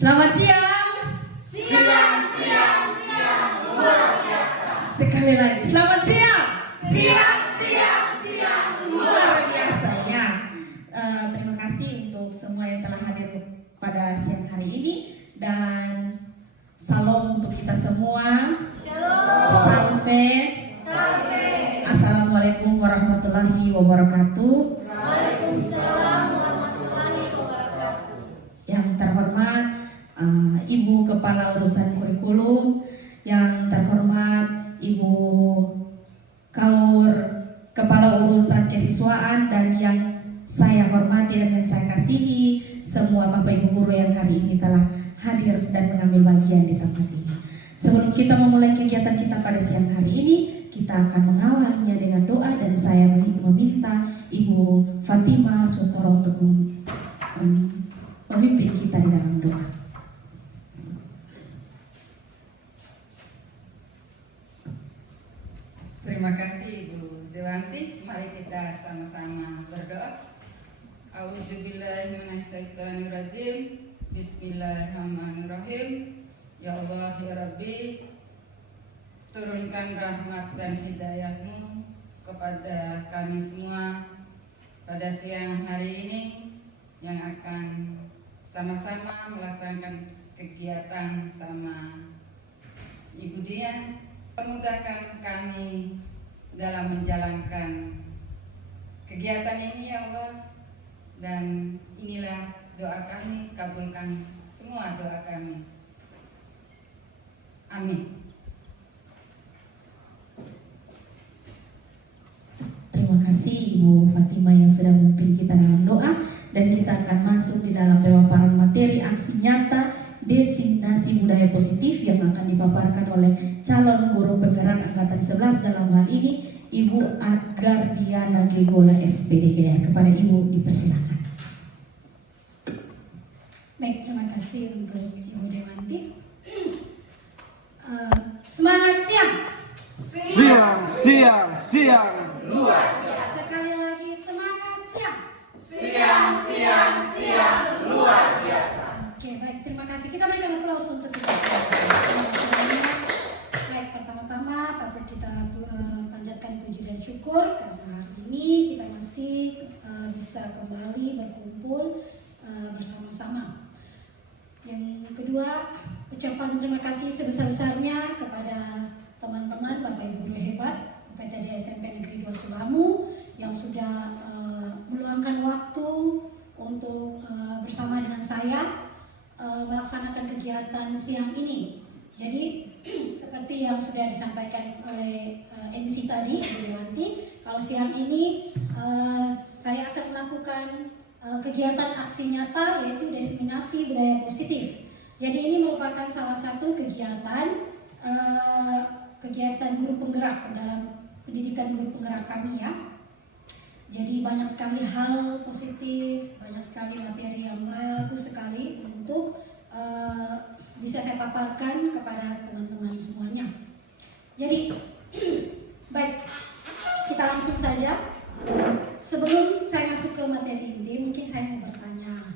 Selamat siang. Siang, siang, siang, luar biasa. Sekali lagi, selamat siang. Siang, siang, siang, Luar biasa ya. Terima kasih untuk semua yang telah hadir pada siang hari ini dan salam untuk kita semua. Shalom. Salve. Salve. Assalamualaikum warahmatullahi wabarakatuh. Waalaikumsalam warahmatullahi wabarakatuh. Yang terhormat Ibu Kepala Urusan Kurikulum, yang terhormat Ibu Kaur Kepala Urusan Kesiswaan, dan yang saya hormati dan yang saya kasihi semua Bapak Ibu guru yang hari ini telah hadir dan mengambil bagian di tempat ini. Sebelum kita memulai kegiatan kita pada siang hari ini, kita akan mengawalinya dengan doa, dan saya meminta Ibu Fatima Sutoro untuk memimpin kita di dalam doa. Terima kasih Ibu Dewanti. Mari kita sama-sama berdoa. A'udzubillahiminasyaitonirrajim. Bismillahirrahmanirrahim. Ya Allah ya Rabbi, turunkan rahmat dan hidayah-Mu kepada kami semua pada siang hari ini yang akan sama-sama melaksanakan kegiatan sama Ibu Dian. Permudahkan kami dalam menjalankan kegiatan ini ya Allah, dan inilah doa kami, kabulkan semua doa kami. Amin. Terima kasih Ibu Fatima yang sudah memimpin kita dalam doa, dan kita akan masuk di dalam pemaparan materi aksi nyata designasi budaya positif yang akan dipaparkan oleh calon guru penggerak angkatan 11, dalam hal ini Ibu Agardiana Gegola SPDGR. Kepada Ibu dipersilakan. Baik, terima kasih untuk Ibu Dewanti. Semangat siang. Siang, siang, siang. Luar biasa. Sekali lagi semangat siang. Siang, siang, siang, luar biasa. Oke, baik, terima kasih. Kita berikan aplaus untuk kita. Baik, pertama-tama patut kita panjatkan puji dan syukur karena hari ini kita masih bisa kembali berkumpul bersama-sama. Yang kedua, ucapan terima kasih sebesar-besarnya kepada teman-teman Bapak Ibu guru hebat UPTD SMP Negeri 2 Sulamu yang sudah meluangkan waktu untuk bersama dengan saya melaksanakan kegiatan siang ini. Jadi seperti yang sudah disampaikan oleh MC tadi, Ibu Dewanti, kalau siang ini saya akan melakukan kegiatan aksi nyata, yaitu diseminasi budaya positif. Jadi ini merupakan salah satu kegiatan guru penggerak dalam pendidikan guru penggerak kami ya. Jadi banyak sekali hal positif, banyak sekali materi yang bagus sekali untuk bisa saya paparkan kepada teman-teman semuanya. Jadi baik, kita langsung saja. Sebelum saya masuk ke materi inti, mungkin saya mau bertanya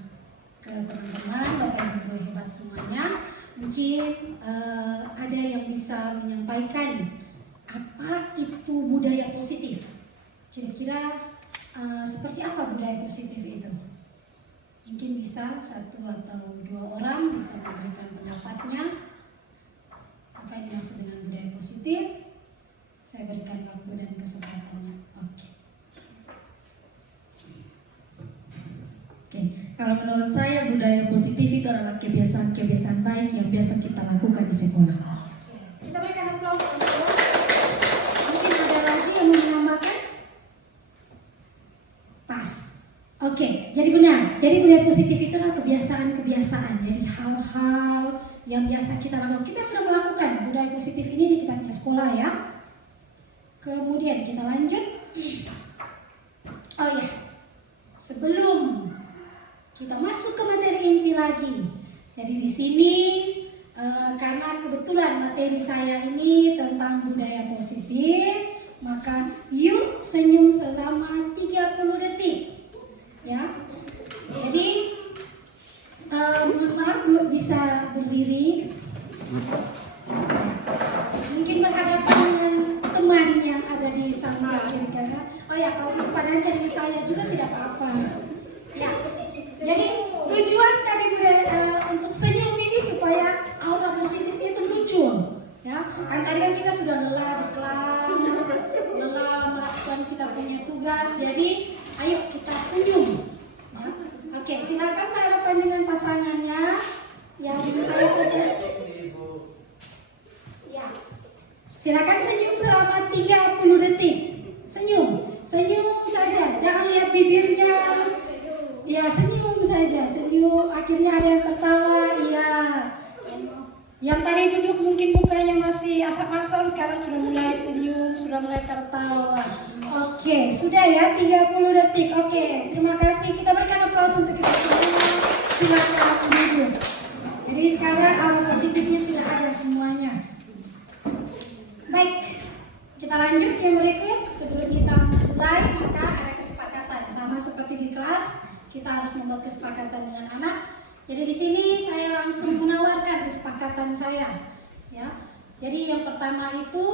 ke teman-teman Bapak Ibu guru hebat semuanya. Mungkin ada yang bisa menyampaikan apa itu budaya positif. Kira-kira seperti apa budaya positif itu? Mungkin bisa satu atau dua orang bisa memberikan pendapatnya. Apa yang dimaksud dengan budaya positif? Saya berikan waktu dan kesempatannya. Oke. Oke, kalau menurut saya budaya positif itu adalah kebiasaan-kebiasaan baik yang biasa kita lakukan di sekolah. Kita berikan aplaus. Mungkin ada lagi yang mau menambahkan? Pas. Oke, jadi benar. Jadi budaya positif itu adalah kebiasaan-kebiasaan. Jadi hal-hal yang biasa kita lakukan. Kita sudah melakukan budaya positif ini di kita punya sekolah ya. Kemudian kita lanjut. Oh ya, sebelum kita masuk ke materi inti lagi. Jadi di sini karena kebetulan materi saya ini tentang budaya positif, maka yuk senyum selama 30 detik. Ya. Jadi Mohon maaf Bu, bisa berdiri. Mungkin berhadapan dengan teman yang ada di samping kiri kanan. Oh ya, kalau itu pada cari saya juga tidak apa-apa. Ya, jadi tujuan tadi untuk senyum ini supaya aura positifnya itu muncul. Ya, kan tadi kan kita sudah lelah di kelas, lelah melakukan kita punya tugas. Jadi, ayo kita senyum. Ya. Oke, silakan berhadapan dengan pasangannya. Ya, dengan saya saja. Ya. Silakan senyum selama 30 detik. Senyum, senyum saja. Jangan lihat bibirnya. Ya, senyum saja. Senyum. Akhirnya ada yang tertawa. Iya. Yang tadi duduk mungkin mukanya masih asam-asam, sekarang sudah mulai senyum, sudah mulai tertawa. Oke, sudah ya 30 detik. Oke, terima kasih. Kita berikan aplaus untuk kita semua. Silakan duduk. Jadi sekarang aura positifnya sudah ada semuanya. Baik, kita lanjut yang berikut. Sebelum kita mulai, maka ada kesepakatan. Sama seperti di kelas, kita harus membuat kesepakatan dengan anak. Jadi di sini saya langsung menawarkan kesepakatan saya. Ya, jadi yang pertama itu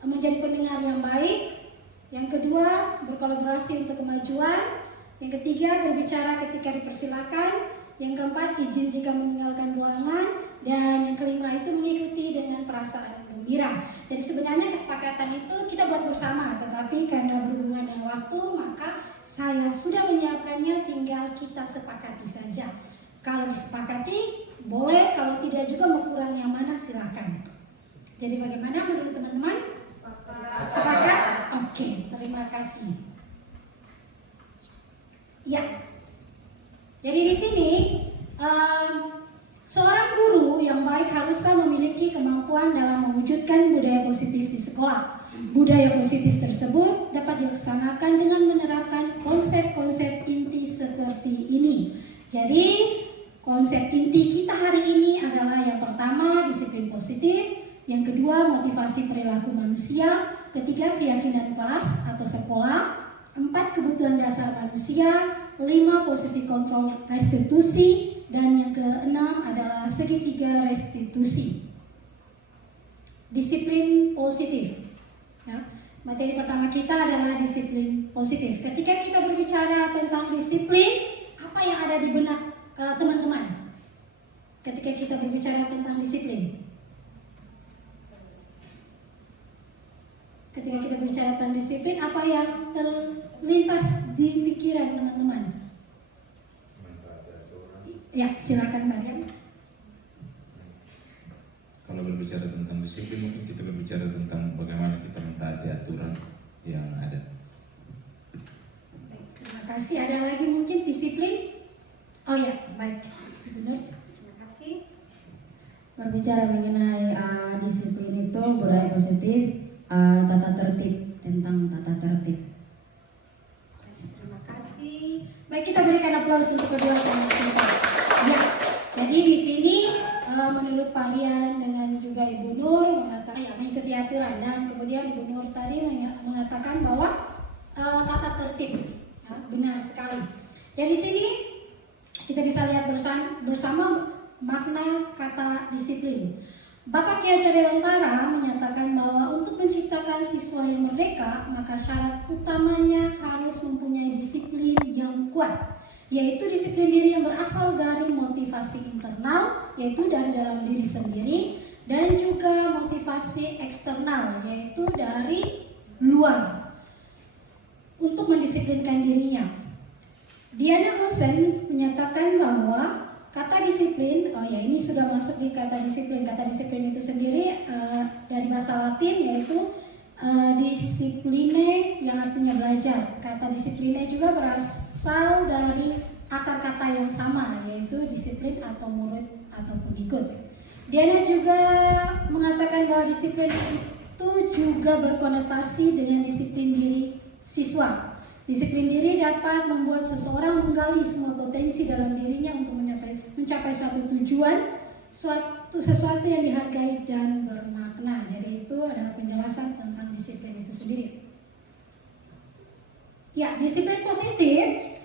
menjadi pendengar yang baik. Yang kedua, berkolaborasi untuk kemajuan. Yang ketiga, berbicara ketika dipersilakan. Yang keempat, izin jika meninggalkan ruangan. Dan yang kelima itu mengikuti dengan perasaan gembira. Jadi sebenarnya kesepakatan itu kita buat bersama, tetapi karena berhubungan dengan waktu, maka saya sudah menyiapkannya, tinggal kita sepakati saja. Kalau disepakati, boleh. Kalau tidak juga mau kurang yang mana, silakan. Jadi bagaimana menurut teman-teman? Sepakat? Oke, terima kasih. Ya. Jadi di sini seorang guru yang baik haruslah memiliki kemampuan dalam mewujudkan budaya positif di sekolah. Budaya positif tersebut dapat dilaksanakan dengan menerapkan konsep-konsep inti seperti ini. Jadi konsep inti kita hari ini adalah yang pertama disiplin positif, yang kedua motivasi perilaku manusia, ketiga keyakinan kelas atau sekolah, 4 kebutuhan dasar manusia, 5 posisi kontrol restitusi, dan yang keenam adalah segitiga restitusi. Disiplin positif. Ya, materi pertama kita adalah disiplin positif. Ketika kita berbicara tentang disiplin, apa yang ada di benak teman-teman ketika kita berbicara tentang disiplin? Ketika kita berbicara tentang disiplin, apa yang terlintas di pikiran teman-teman? Ya, silakan Mariam. Kalau berbicara tentang disiplin, mungkin kita berbicara tentang bagaimana kita mentaati aturan yang ada. Baik, terima kasih. Ada lagi mungkin disiplin? Oh ya, baik. Benar. Terima kasih. Berbicara mengenai disiplin itu budaya positif, tata tertib, tentang tata tertib. Terima kasih. Baik, kita berikan aplaus untuk kedua teman kita. Ya, jadi di sini menurut Pak Lian dengan juga Ibu Nur mengatakan ya mengikuti aturan, dan kemudian Ibu Nur tadi mengatakan bahwa tata tertib, ya, benar sekali. Ya, di sini kita bisa lihat bersama makna kata disiplin. Bapak Ki Hajar Dewantara menyatakan bahwa untuk menciptakan siswa yang merdeka, maka syarat utamanya harus mempunyai disiplin yang kuat, yaitu disiplin diri yang berasal dari motivasi internal, yaitu dari dalam diri sendiri, dan juga motivasi eksternal, yaitu dari luar, untuk mendisiplinkan dirinya. Diana Olsen menyatakan bahwa kata disiplin, oh ya ini sudah masuk di kata disiplin. Kata disiplin itu sendiri dari bahasa Latin, yaitu discipline yang artinya belajar. Kata discipline juga berasal dari akar kata yang sama, yaitu disiplin atau murid atau pengikut. Diana juga mengatakan bahwa disiplin itu juga berkonotasi dengan disiplin diri siswa. Disiplin diri dapat membuat seseorang menggali semua potensi dalam dirinya untuk mencapai suatu tujuan, sesuatu yang dihargai dan bermakna. Jadi itu adalah penjelasan tentang disiplin itu sendiri. Ya, disiplin positif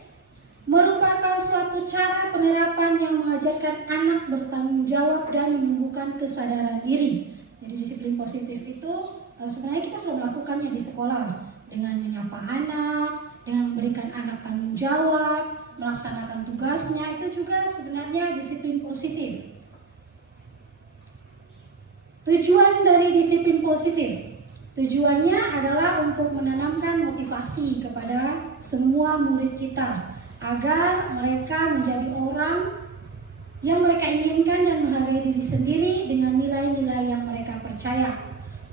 merupakan suatu cara penerapan yang mengajarkan mengajarkan anak bertanggung jawab dan menumbuhkan kesadaran diri. Jadi disiplin positif itu sebenarnya kita sudah melakukannya di sekolah dengan menyapa anak, dengan memberikan anak tanggung jawab, melaksanakan tugasnya, itu juga sebenarnya disiplin positif. Tujuan dari disiplin positif, tujuannya adalah untuk menanamkan motivasi kepada semua murid kita agar mereka menjadi orang yang mereka inginkan dan menghargai diri sendiri dengan nilai-nilai yang mereka percaya.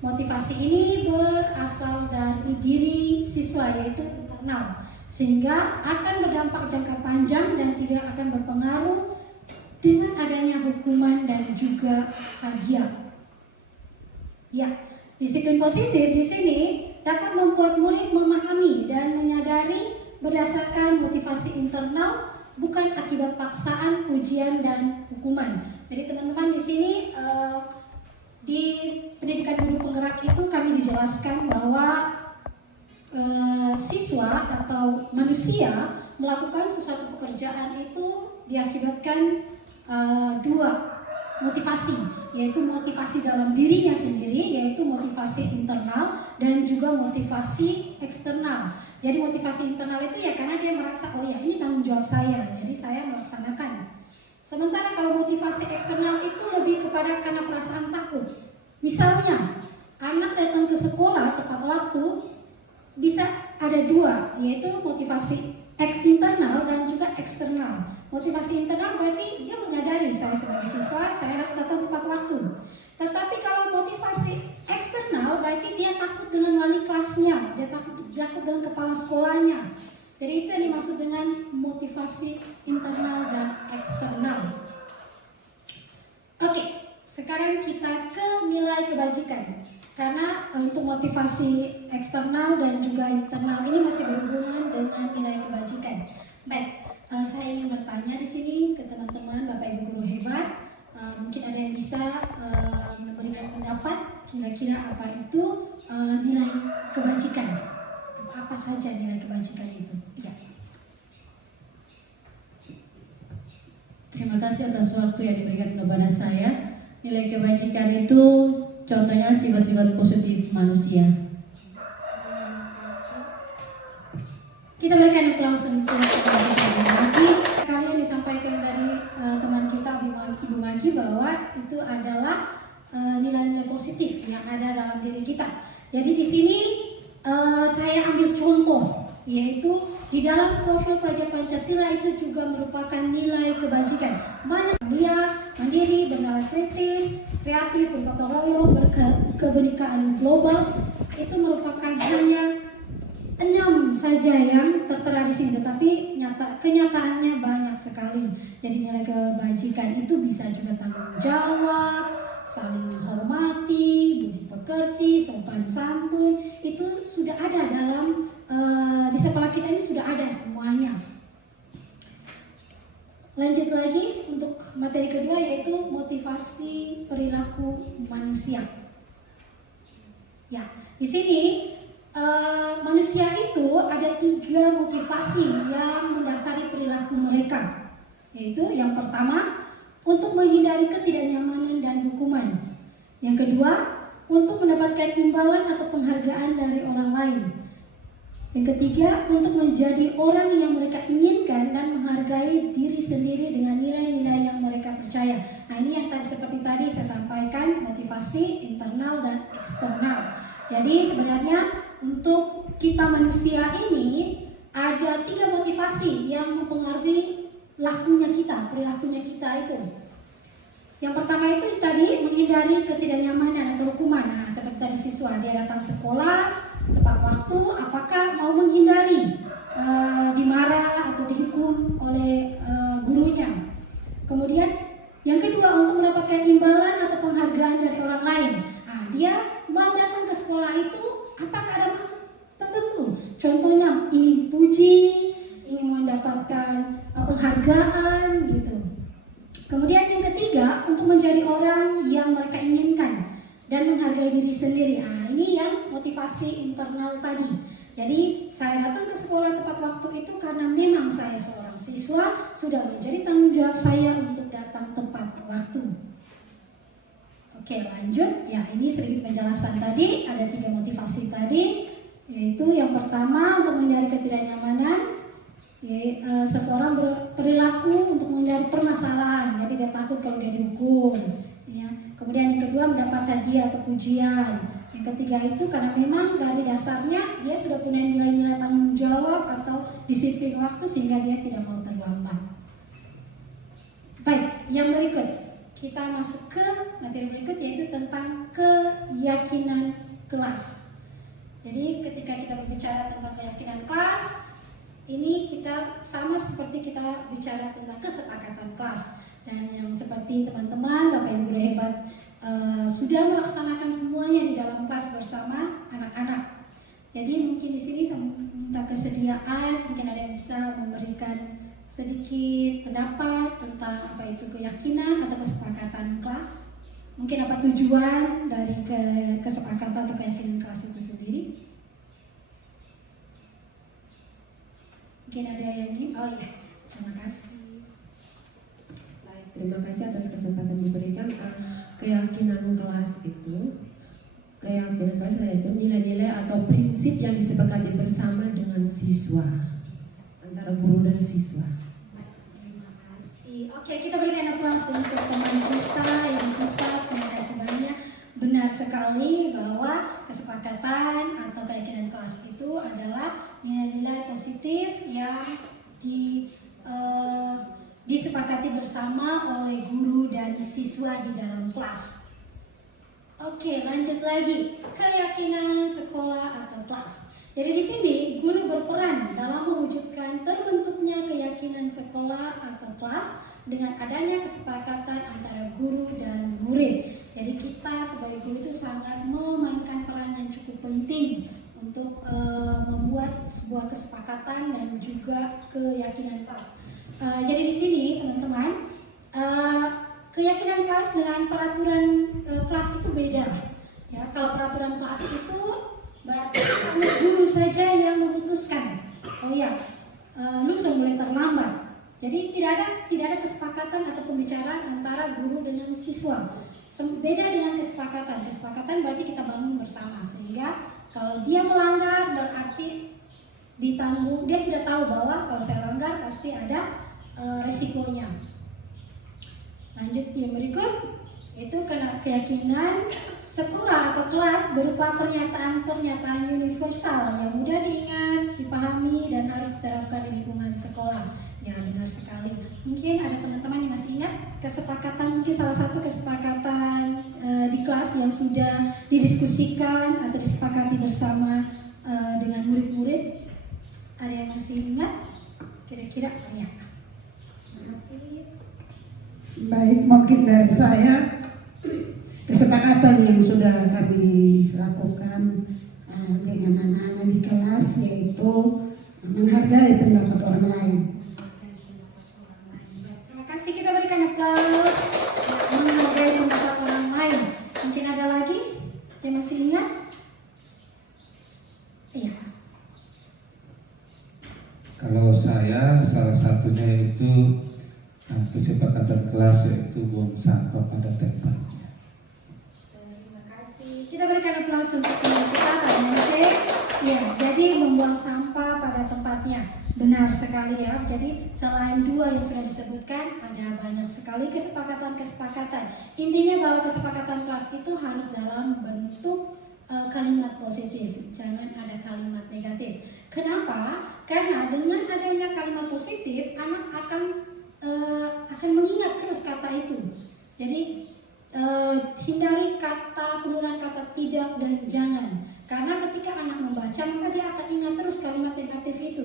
Motivasi ini berasal dari diri siswa, yaitu internal, sehingga akan berdampak jangka panjang dan tidak akan berpengaruh dengan adanya hukuman dan juga hadiah. Ya, disiplin positif di sini dapat membuat murid memahami dan menyadari berdasarkan motivasi internal, bukan akibat paksaan, ujian, dan hukuman. Jadi teman-teman di sini di pendidikan guru penggerak itu kami dijelaskan bahwa siswa atau manusia melakukan sesuatu pekerjaan itu diakibatkan dua motivasi, yaitu motivasi dalam dirinya sendiri, yaitu motivasi internal dan juga motivasi eksternal. Jadi motivasi internal itu ya karena dia merasa, oh ya ini tanggung jawab saya, jadi saya melaksanakan. Sementara kalau motivasi eksternal itu lebih kepada karena perasaan takut. Misalnya, anak datang ke sekolah tepat waktu, bisa ada dua, yaitu motivasi internal dan juga eksternal. Motivasi internal berarti dia menyadari saya sebagai siswa, saya harus datang tepat waktu. Tetapi kalau motivasi eksternal berarti dia takut dengan wali kelasnya, dia takut dengan kepala sekolahnya. Jadi itu yang dimaksud dengan motivasi internal dan eksternal. Oke, sekarang kita ke nilai kebajikan. Karena untuk motivasi eksternal dan juga internal ini masih berhubungan dengan nilai kebajikan. Baik, saya ingin bertanya di sini ke teman-teman, Bapak Ibu guru hebat. Mungkin ada yang bisa memberikan pendapat kira-kira apa itu nilai kebajikan. Apa saja nilai kebajikan itu? Ya. Terima kasih atas waktu yang diberikan kepada saya. Nilai kebajikan itu contohnya sifat-sifat positif manusia. Kita berikan aplaus untuk lagi. Kalian disampaikan dari teman kita Ibu Magi bahwa itu adalah nilai-nilai positif yang ada dalam diri kita. Jadi di sini saya ambil contoh, yaitu di dalam profil Praja Pancasila itu juga merupakan nilai kebajikan. Banyak mulia, mandiri, bernalar kritis, kreatif, bergotong royong, berkebenekaan global. Itu merupakan hanya 6 saja yang tertera di sini, tetapi kenyataannya banyak sekali. Jadi nilai kebajikan itu bisa juga tanggung jawab, saling menghormati, budi pekerti, sopan santun. Itu sudah ada dalam di sekolah kita, ini sudah ada semuanya. Lanjut lagi untuk materi kedua, yaitu motivasi perilaku manusia. Ya, di sini manusia itu ada 3 motivasi yang mendasari perilaku mereka, yaitu yang pertama untuk menghindari ketidaknyamanan dan hukuman, yang kedua untuk mendapatkan imbalan atau penghargaan dari orang lain, yang ketiga untuk menjadi orang yang mereka inginkan dan menghargai diri sendiri dengan nilai-nilai yang mereka percaya. Nah, ini yang seperti tadi saya sampaikan, motivasi internal dan eksternal. Jadi sebenarnya untuk kita manusia ini ada 3 motivasi yang mempengaruhi lakunya kita, perilakunya kita itu. Yang pertama itu tadi menghindari ketidaknyamanan atau hukuman. Nah, seperti tadi siswa dia datang sekolah tepat waktu, apakah mau menghindari dimarah atau dihukum oleh gurunya. Kemudian yang kedua untuk mendapatkan imbalan atau penghargaan dari orang lain. Nah, dia mau datang ke sekolah itu apakah ada maksud tertentu? Contohnya ingin dipuji, ingin mendapatkan penghargaan gitu. Kemudian yang ketiga untuk menjadi orang yang mereka inginkan dan menghargai diri sendiri. Nah, ini yang motivasi internal tadi. Jadi saya datang ke sekolah tepat waktu itu karena memang saya seorang siswa, sudah menjadi tanggung jawab saya untuk datang tepat waktu. Oke, lanjut. Ya, ini sedikit penjelasan tadi. Ada 3 motivasi tadi, yaitu yang pertama untuk menghindari ketidaknyamanan. Seseorang berperilaku untuk menghindari permasalahan, jadi dia takut kalau dia dihukum. Ya. Kemudian yang kedua mendapat hadiah atau pujian. Yang ketiga itu karena memang dari dasarnya dia sudah punya nilai-nilai tanggung jawab atau disiplin waktu sehingga dia tidak mau terlambat. Baik, yang berikut. Kita masuk ke materi berikut yaitu tentang keyakinan kelas. Jadi ketika kita berbicara tentang keyakinan kelas, ini kita sama seperti kita bicara tentang kesepakatan kelas. Dan yang seperti teman-teman, Bapak Ibu guru hebat sudah melaksanakan semuanya di dalam kelas bersama anak-anak. Jadi mungkin di sini saya minta kesediaan, mungkin ada yang bisa memberikan sedikit pendapat tentang apa itu keyakinan atau kesepakatan kelas. Mungkin apa tujuan dari kesepakatan atau keyakinan kelas itu sendiri. Mungkin ada yang ini. Oh iya, terima kasih. Baik, terima kasih atas kesempatan diberikan. Keyakinan kelas itu, keyakinan kelas yaitu nilai-nilai atau prinsip yang disepakati bersama dengan siswa, antara guru dan siswa. Oke, kita berikan aplaus untuk teman kita yang terima kasih banyak. Benar sekali bahwa kesepakatan atau keyakinan kelas itu adalah nilai-nilai positif yang disepakati bersama oleh guru dan siswa di dalam kelas. Oke, lanjut lagi. Keyakinan sekolah atau kelas. Jadi di sini guru berperan dalam mewujudkan terbentuknya keyakinan sekolah atau kelas dengan adanya kesepakatan antara guru dan murid. Jadi kita sebagai guru itu sangat memainkan peran yang cukup penting untuk membuat sebuah kesepakatan dan juga keyakinan kelas. Jadi di sini teman-teman, keyakinan kelas dengan peraturan kelas itu beda. Ya, kalau peraturan kelas itu berarti hanya guru saja yang memutuskan. Oh ya, lu sudah mulai terlambat. Jadi tidak ada kesepakatan atau pembicaraan antara guru dengan siswa. Beda dengan kesepakatan. Kesepakatan berarti kita bangun bersama, sehingga kalau dia melanggar berarti ditanggung. Dia sudah tahu bahwa kalau saya langgar pasti ada resikonya. Lanjut yang berikut, itu keyakinan sekolah atau kelas berupa pernyataan-pernyataan universal yang mudah diingat, dipahami, dan harus diterapkan di lingkungan sekolah. Ya, benar sekali. Mungkin ada teman-teman yang masih ingat kesepakatan, mungkin salah satu kesepakatan di kelas yang sudah didiskusikan atau disepakati bersama dengan murid-murid. Ada yang masih ingat? Kira-kira ya. Terima kasih. Baik, mungkin dari saya kesepakatan yang sudah kami lakukan dengan anak-anak di kelas yaitu menghargai pendapat orang lain. Terima kasih, kita berikan aplaus. Menghargai pendapat orang lain. Mungkin ada lagi yang masih ingat? Iya. Kalau saya salah satunya itu kesepakatan kelas yaitu buang sampah pada tempatnya. Terima kasih. Kita berikan aplaus untuk teman kita Pak. Ya, jadi membuang sampah pada tempatnya. Benar sekali ya. Jadi selain dua yang sudah disebutkan, ada banyak sekali kesepakatan. Intinya bahwa kesepakatan kelas itu harus dalam bentuk kalimat positif, jangan ada kalimat negatif. Kenapa? Karena dengan adanya kalimat positif, anak akan mengingat terus kata itu. Jadi hindari penggunaan kata tidak dan jangan. Karena ketika anak membaca, maka dia akan ingat terus kalimat negatif itu.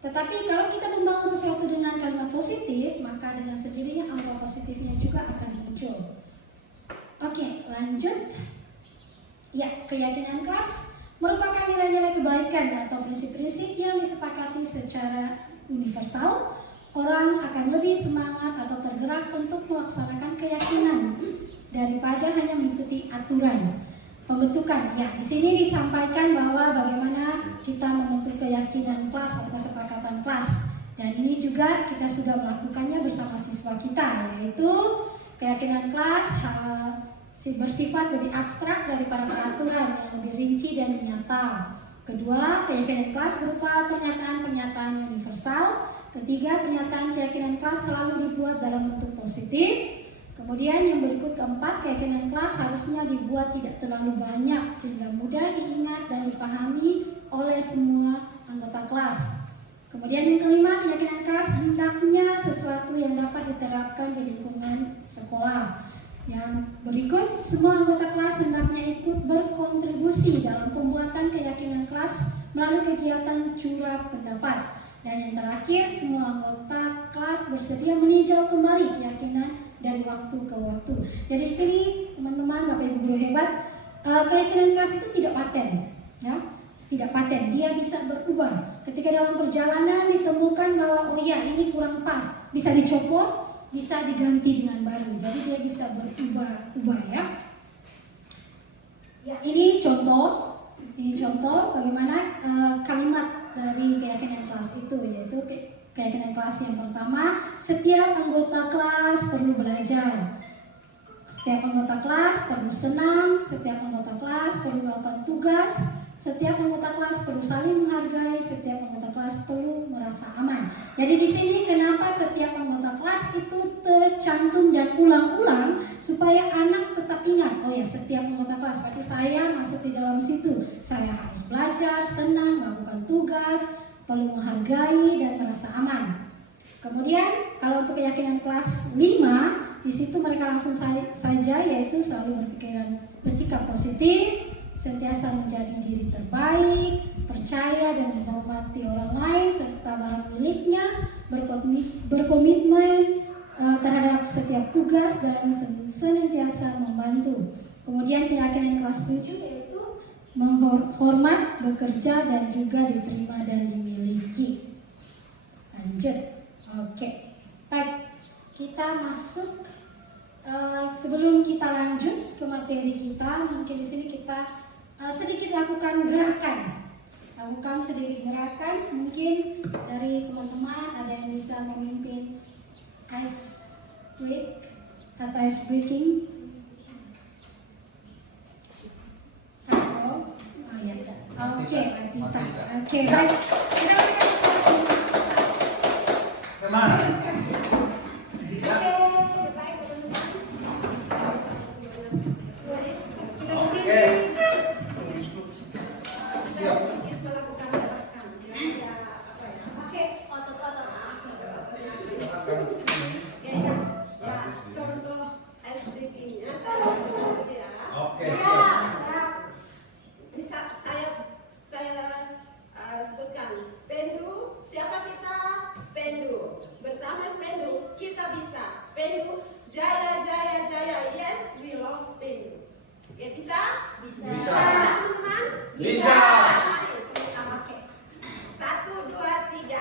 Tetapi kalau kita membangun sesuatu dengan kalimat positif, maka dengan sendirinya angka positifnya juga akan muncul. Oke, lanjut. Ya, keyakinan kelas merupakan nilai-nilai kebaikan atau prinsip-prinsip yang disepakati secara universal. Orang akan lebih semangat atau tergerak untuk melaksanakan keyakinan daripada hanya mengikuti aturan. Pembentukan, ya, di sini disampaikan bahwa bagaimana kita membentuk keyakinan kelas atau kesepakatan kelas. Dan ini juga kita sudah melakukannya bersama siswa kita, yaitu keyakinan kelas bersifat lebih abstrak daripada peraturan yang lebih rinci dan nyata. Kedua, keyakinan kelas berupa pernyataan-pernyataan universal. Ketiga, pernyataan keyakinan kelas selalu dibuat dalam bentuk positif. Kemudian yang berikut keempat, keyakinan kelas harusnya dibuat tidak terlalu banyak sehingga mudah diingat dan dipahami oleh semua anggota kelas. Kemudian yang kelima, keyakinan kelas hendaknya sesuatu yang dapat diterapkan di lingkungan sekolah. Yang berikut, semua anggota kelas hendaknya ikut berkontribusi dalam pembuatan keyakinan kelas melalui kegiatan curah pendapat. Dan yang terakhir, semua anggota kelas bersedia meninjau kembali keyakinan dari waktu ke waktu. Jadi di sini teman-teman, Bapak Ibu guru hebat, keyakinan kelas itu tidak paten, ya. Tidak paten, dia bisa berubah. Ketika dalam perjalanan ditemukan bahwa oh iya ini kurang pas, bisa dicopot, bisa diganti dengan baru. Jadi dia bisa berubah ya. Ya, ini contoh bagaimana kalimat dari keyakinan kelas itu, yaitu keyakinan kelas yang pertama, setiap anggota kelas perlu belajar. Setiap anggota kelas perlu senang, setiap anggota kelas perlu melakukan tugas, setiap anggota kelas perlu saling menghargai, setiap anggota kelas perlu merasa aman. Jadi di sini kenapa setiap anggota kelas itu tercantum dan ulang-ulang supaya anak tetap ingat, oh ya setiap anggota kelas berarti saya masuk di dalam situ. Saya harus belajar, senang, melakukan tugas, perlu menghargai dan merasa aman. Kemudian kalau untuk keyakinan kelas 5, di situ mereka langsung saja yaitu selalu berpikiran bersikap positif, sentiasa menjadi diri terbaik, percaya dan menghormati orang lain serta barang miliknya, berkomitmen terhadap setiap tugas dan senantiasa membantu. Kemudian keyakinan kelas 7 yaitu menghormat, bekerja dan juga diterima dan dimiliki. Lanjut. Oke. Baik. Kita masuk sebelum kita lanjut ke materi kita, mungkin di sini kita sedikit lakukan gerakan. Lakukan sedikit gerakan, mungkin dari teman-teman ada yang bisa memimpin ice break atau ice breaking. Oke, kita. Oke, baik. Semangat. Sebutkan Spendu, siapa kita? Spendu. Bersama Spendu kita bisa. Spendu, jaya jaya jaya. Yes, we love Spendu. Ya bisa? Bisa. Bisa teman-teman? Bisa. Sama oke. 1, 2, 3.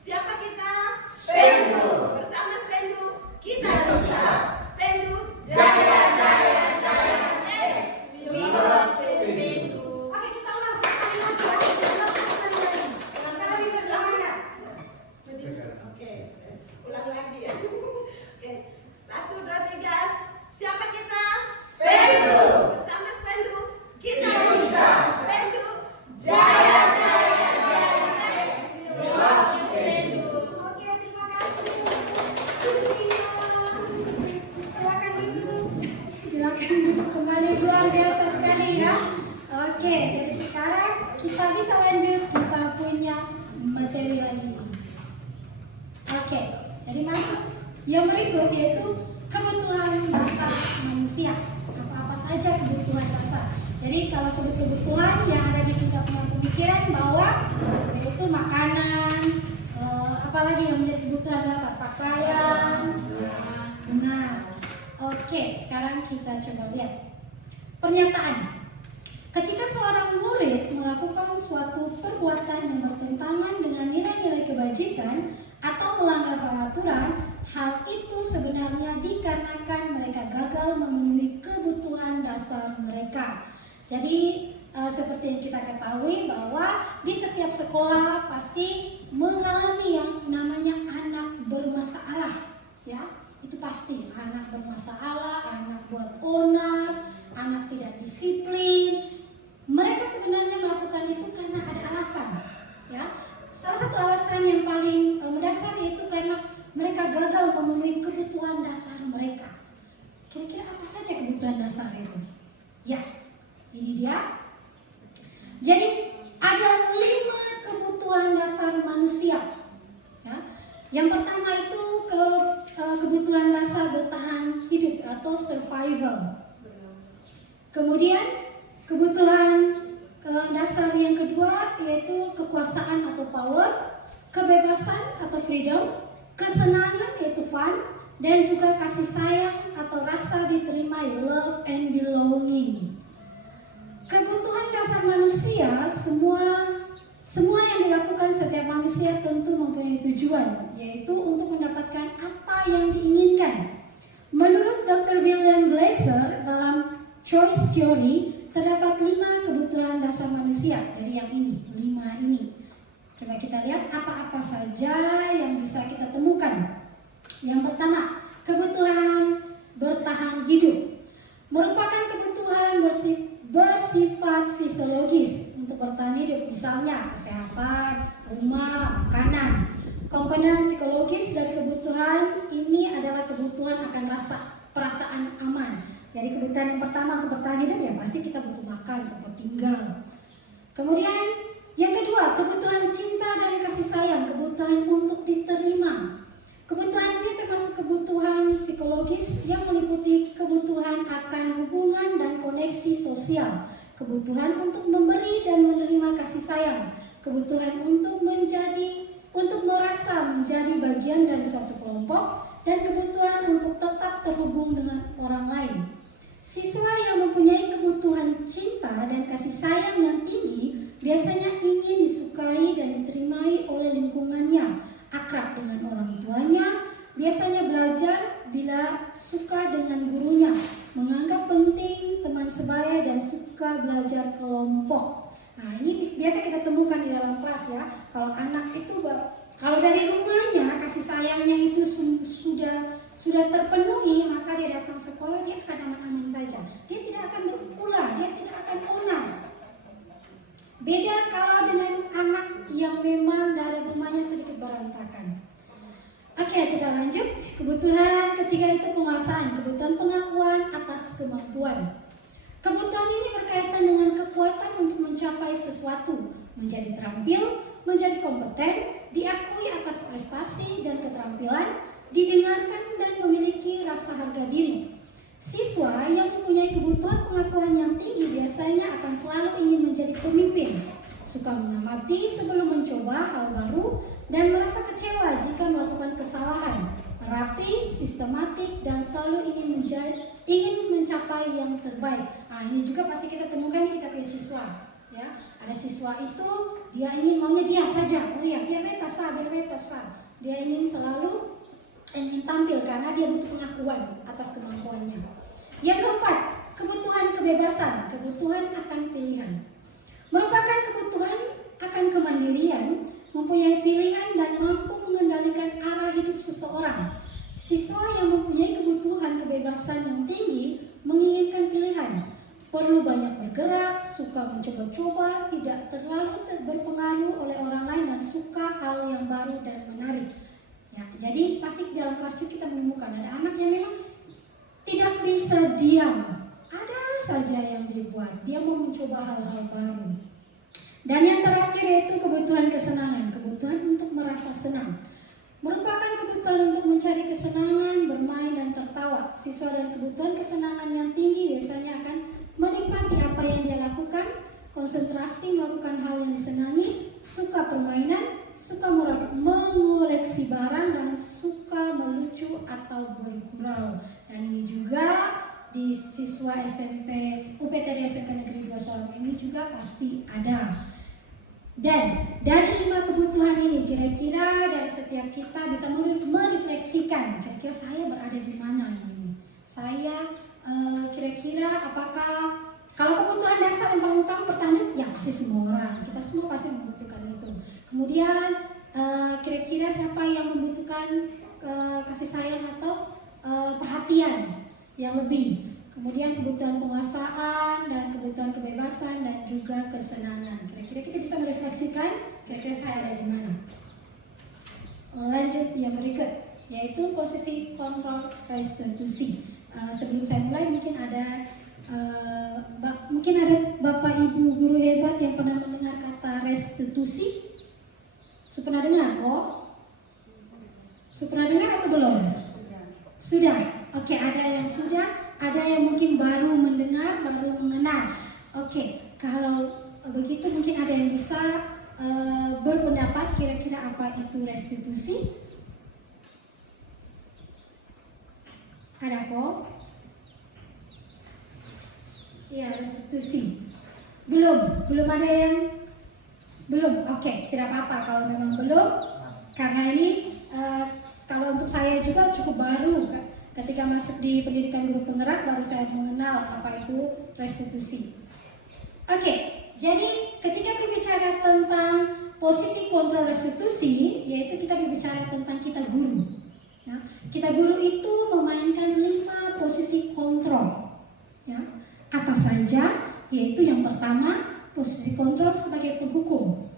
Siapa kita? Spendu. Bersama Spendu kita bisa. Spendu, jaya jaya jaya. Yes, we love Spendu. Ulang lagi ya. Oke, 1, 2, 3. Siapa kita? Spendu. Bersama Spendu kita bisa. Spendu, jaya jaya jaya. We love Spendu. Oke, terima kasih. Silakan duduk. Silakan duduk kembali, luar biasa sekali ya. Oke, jadi sekarang kita bisa lanjut, kita punya materi lagi. Oke, jadi masuk yang berikut yaitu kebutuhan dasar manusia. Apa-apa saja kebutuhan dasar. Jadi kalau sebut kebutuhan yang ada di kita punya pemikiran bahwa itu makanan, apalagi yang menjadi kebutuhan dasar, pakaian, benar. Oke, sekarang kita coba lihat pernyataan. Ketika seorang murid melakukan suatu perbuatan yang bertentangan dengan nilai-nilai kebajikan atau melanggar peraturan, hal itu sebenarnya dikarenakan mereka gagal memenuhi kebutuhan dasar mereka. Jadi seperti yang kita ketahui bahwa di setiap sekolah pasti mengalami yang namanya anak bermasalah, ya. Itu pasti anak bermasalah, anak buat onar, anak tidak disiplin. Mereka sebenarnya melakukan itu karena ada alasan, ya. Salah satu alasan yang paling mendasar itu karena mereka gagal memenuhi kebutuhan dasar mereka. Kira-kira apa saja kebutuhan dasar itu? Ya, ini dia. Jadi ada 5 kebutuhan dasar manusia. Ya. Yang pertama itu kebutuhan dasar bertahan hidup atau survival. Kemudian kebutuhan dasar yang kedua yaitu kekuasaan atau power, kebebasan atau freedom, kesenangan yaitu fun, dan juga kasih sayang atau rasa diterima, love and belonging. Kebutuhan dasar manusia semua yang dilakukan setiap manusia tentu mempunyai tujuan, yaitu untuk mendapatkan apa yang diinginkan. Menurut Dr. William Glasser dalam Choice Theory terdapat 5 kebutuhan dasar manusia dari yang ini, 5 ini. Coba kita lihat apa-apa saja yang bisa kita temukan. Yang pertama, kebutuhan bertahan hidup merupakan kebutuhan bersifat fisiologis untuk bertahan hidup, misalnya kesehatan, rumah, makanan. Komponen psikologis dari kebutuhan ini adalah kebutuhan akan perasaan aman. Jadi kebutuhan yang pertama untuk bertahan hidup ya pasti kita butuh makan, tempat tinggal. Kemudian yang kedua, kebutuhan cinta dan kasih sayang, kebutuhan untuk diterima. Kebutuhan ini termasuk kebutuhan psikologis yang meliputi kebutuhan akan hubungan dan koneksi sosial, kebutuhan untuk memberi dan menerima kasih sayang, kebutuhan untuk merasa menjadi bagian dari suatu kelompok, dan kebutuhan untuk tetap terhubung dengan orang lain. Siswa yang mempunyai kebutuhan cinta dan kasih sayang yang tinggi biasanya ingin disukai dan diterimai oleh lingkungannya, akrab dengan orang tuanya, biasanya belajar bila suka dengan gurunya, menganggap penting teman sebaya dan suka belajar kelompok. Nah, ini biasa kita temukan di dalam kelas ya. Kalau anak itu kalau dari rumahnya kasih sayangnya itu sudah terpenuhi, maka dia datang sekolah dia akan aman-aman saja. Dia tidak akan berulah, dia tidak akan onar. Beda kalau dengan anak yang memang dari rumahnya sedikit berantakan. Oke, kita lanjut. Kebutuhan ketiga itu penguasaan, kebutuhan pengakuan atas kemampuan. Kebutuhan ini berkaitan dengan kekuatan untuk mencapai sesuatu, menjadi terampil, menjadi kompeten, diakui atas prestasi dan keterampilan, didengarkan dan memiliki rasa harga diri. Siswa yang mempunyai kebutuhan pengakuan yang tinggi biasanya akan selalu ingin menjadi pemimpin, suka mengamati sebelum mencoba hal baru, dan merasa kecewa jika melakukan kesalahan, rapi, sistematik, dan selalu ingin mencapai yang terbaik. Nah, ini juga pasti kita temukan di kita punya siswa. Ya, ada siswa itu dia maunya dia saja, biar beta sah. Dia selalu ingin tampil karena dia butuh pengakuan atas kemampuannya. Yang keempat, kebutuhan kebebasan, kebutuhan akan pilihan. Merupakan kebutuhan akan kemandirian, mempunyai pilihan dan mampu mengendalikan arah hidup seseorang. Siswa yang mempunyai kebutuhan kebebasan yang tinggi menginginkan pilihan, perlu banyak bergerak, suka mencoba-coba, tidak terlalu berpengaruh oleh orang lain, dan suka hal yang baru dan menarik. Ya, jadi pasti dalam kelas itu kita menemukan ada anak yang memang tidak bisa diam, ada saja yang dibuat, dia mau mencoba hal-hal baru. Dan yang terakhir yaitu kebutuhan kesenangan, kebutuhan untuk merasa senang. Merupakan kebutuhan untuk mencari kesenangan, bermain dan tertawa. Siswa dan kebutuhan kesenangan yang tinggi biasanya akan menikmati apa yang dia lakukan, konsentrasi melakukan hal yang disenangi, suka permainan, suka mengoleksi barang, dan suka melucu atau bergurau. Dan ini juga di siswa SMP UPTD SMP Negeri 2 Solong ini juga pasti ada. Dan dari 5 kebutuhan ini kira-kira dari setiap kita bisa merefleksikan kira-kira saya berada di mana ini. Saya kira-kira apakah kalau kebutuhan dasar yang paling utama pertahanan pasti semua orang, kita semua pasti membutuhkan itu. Kemudian kira-kira siapa yang membutuhkan kasih sayang atau perhatian yang lebih. Kemudian kebutuhan penguasaan dan kebutuhan kebebasan dan juga kesenangan. Kira-kira kita bisa merefleksikan kira-kira saya ada di mana. Lanjut yang berikut, yaitu posisi kontrol restitusi. Sebelum saya mulai mungkin ada bapak ibu guru hebat yang pernah mendengar kata restitusi. Pernah dengar? Pernah dengar atau belum? Sudah. Oke, ada yang sudah, ada yang mungkin baru mendengar, baru mengenal. Oke, kalau begitu mungkin ada yang bisa berpendapat kira-kira apa itu restitusi? Ada kok? Ya, restitusi. Belum ada yang belum. Oke, tidak apa-apa kalau memang belum. Karena ini kalau untuk saya juga cukup baru. Ketika masuk di pendidikan guru penggerak baru saya mengenal apa itu restitusi. Oke, jadi ketika berbicara tentang posisi kontrol restitusi, yaitu kita berbicara tentang kita guru. Ya, kita guru itu memainkan 5 posisi kontrol. Ya, apa saja? Yaitu yang pertama, posisi kontrol sebagai penghukum.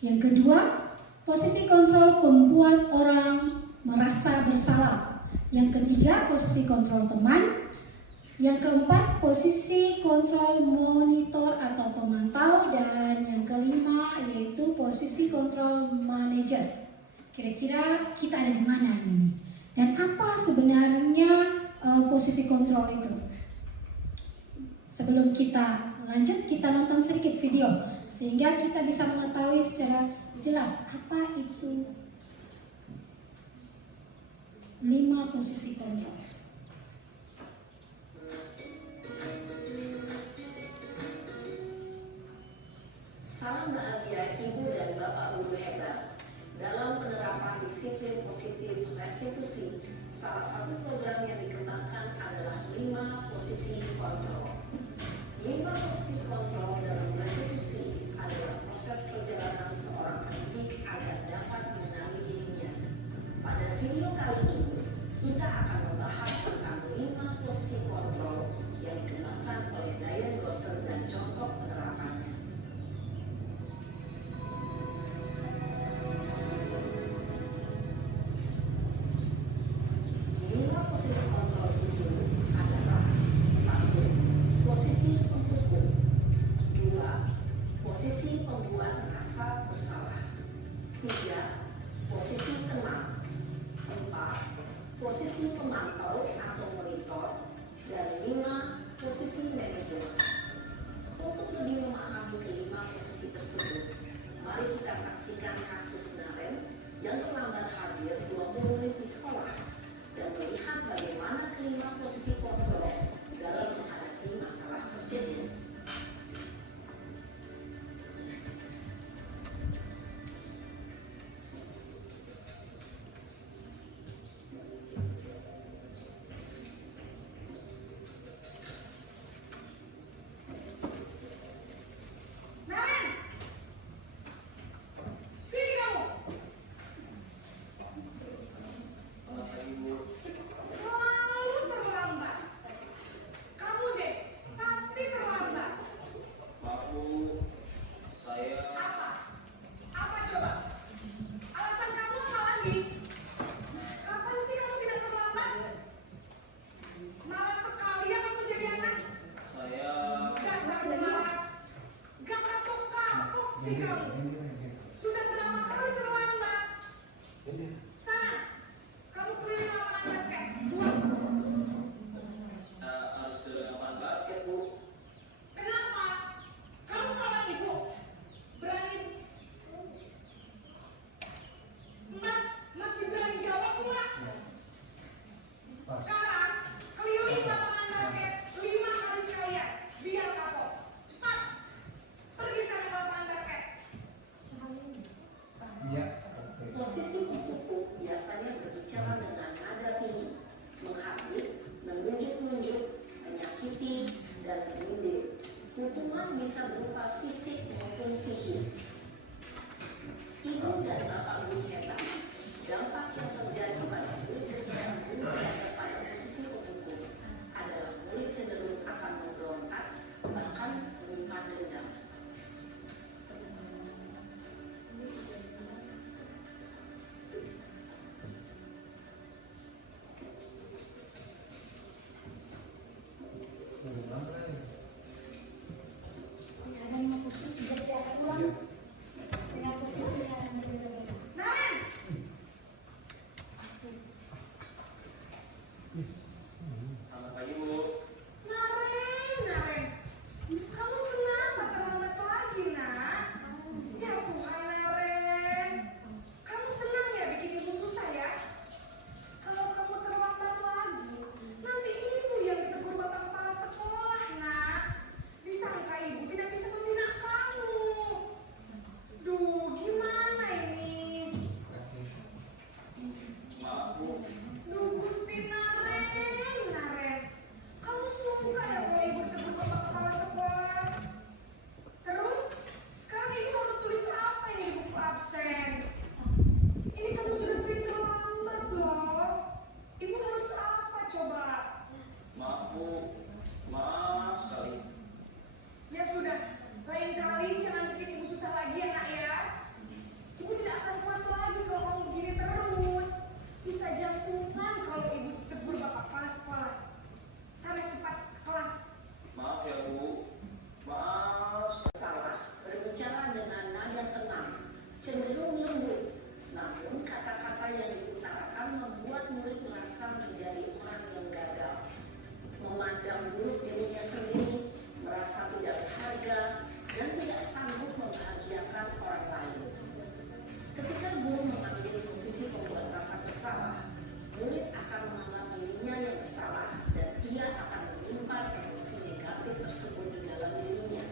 Yang kedua, posisi kontrol pembuat orang merasa bersalah. Yang ketiga, posisi kontrol teman. Yang keempat, posisi kontrol monitor atau pemantau. Dan yang kelima, yaitu posisi kontrol manajer. Kira-kira kita ada di mana ini? Dan apa sebenarnya posisi kontrol itu? Sebelum kita lanjut, kita nonton sedikit video sehingga kita bisa mengetahui secara jelas apa itu 5 posisi kontrol. Salam bahagia Ibu dan Bapak Guru hebat. Dalam penerapan disiplin positif restitusi, salah satu program yang dikembangkan adalah 5 posisi kontrol. 5 posisi kontrol dalam restitusi adalah proses perjalanan seorang pendidik agar dapat mengenali dirinya. Pada video kali ini, kita akan membahas tentang 5 posisi kontrol yang dikembangkan oleh Diane Gosser dan contoh penerapannya. 5 posisi kontrol itu adalah 1. Posisi penghukum. 2. Posisi pembuat merasa bersalah. 3. Posisi tenang. 4. Posisi pemantau atau monitor. Dan 5. Posisi manajer. Untuk lebih memahami kelima posisi tersebut, mari kita saksikan kasus Naren yang terlambat hadir 20 menit di sekolah dan melihat bagaimana kelima posisi kontrol dalam menghadapi masalah tersebut. Selalu terlambat. Kamu deh, pasti terlambat. Apa? Apa coba? Alasan kamu apa lagi? Kapan sih kamu tidak terlambat? Malas sekali ya kamu jadi anak. Dasar malas. Gak kapok-kapok sih kamu. Sudah berapa kali terlambat? Sana, kamu keliling lapangan basket. Buat. Harus ke lapangan basket, Bu. Kenapa? Kamu kawan ibu. Berani. Mbak, masih berani jawab pula. Sekarang, keliling lapangan basket 5 kali sekalian. Biar kapok. Cepat. Pergi sana ke lapangan basket. berupa fisik maupun psikis. Ibu dan bapak guru hebat, dampak yang terjadi pada murid ketika guru berada pada posisi pemukul adalah murid cenderung akan memberontak, bahkan menyimpan dendam. Ada 5 posisi, jadi akan ulang dengan posisinya yang berbeda-beda. Naren, Selamat pagi Bu. Naren, kamu kenapa terlambat lagi, nak? Ya Tuhan, Naren, kamu senang ya bikin ibu susah ya? Kalau kamu terlambat lagi, nanti ibu yang ditegur bapak kepala sekolah, nak. Disangka ibu tidak bisa membina kamu. Duh, gimana ini? Maaf Bu. Duh, Gusti Naren, kamu suka ya kalau ibu ditegur bapak kepala sekolah? Terus, sekarang ibu harus tulis apa ini di buku absen? Ini kamu sudah sering terlambat loh. Ibu harus apa coba? Maaf Bu. Maaf sekali. Ya sudah, lain kali jangan bikin ibu susah lagi ya nak ya. Ibu tidak akan kuat lagi kalau kamu begini terus. Bisa jantungan kalau ibu tegur bapak kepala sekolah. Sana cepat ke kelas. Maaf ya Bu. Maaf. Salah berbicara dengan nada tenang, cenderung lembut, namun kata-kata yang diutarakan membuat murid merasa menjadi orang yang gagal, memandang buruk dirinya sendiri, merasa tidak berharga, dan tidak sanggup membahagiakan orang lain. Ketika guru mengambil posisi pembuat rasa bersalah, murid akan menganggap dirinya yang bersalah dan ia akan menyimpan emosi negatif tersebut di dalam dirinya.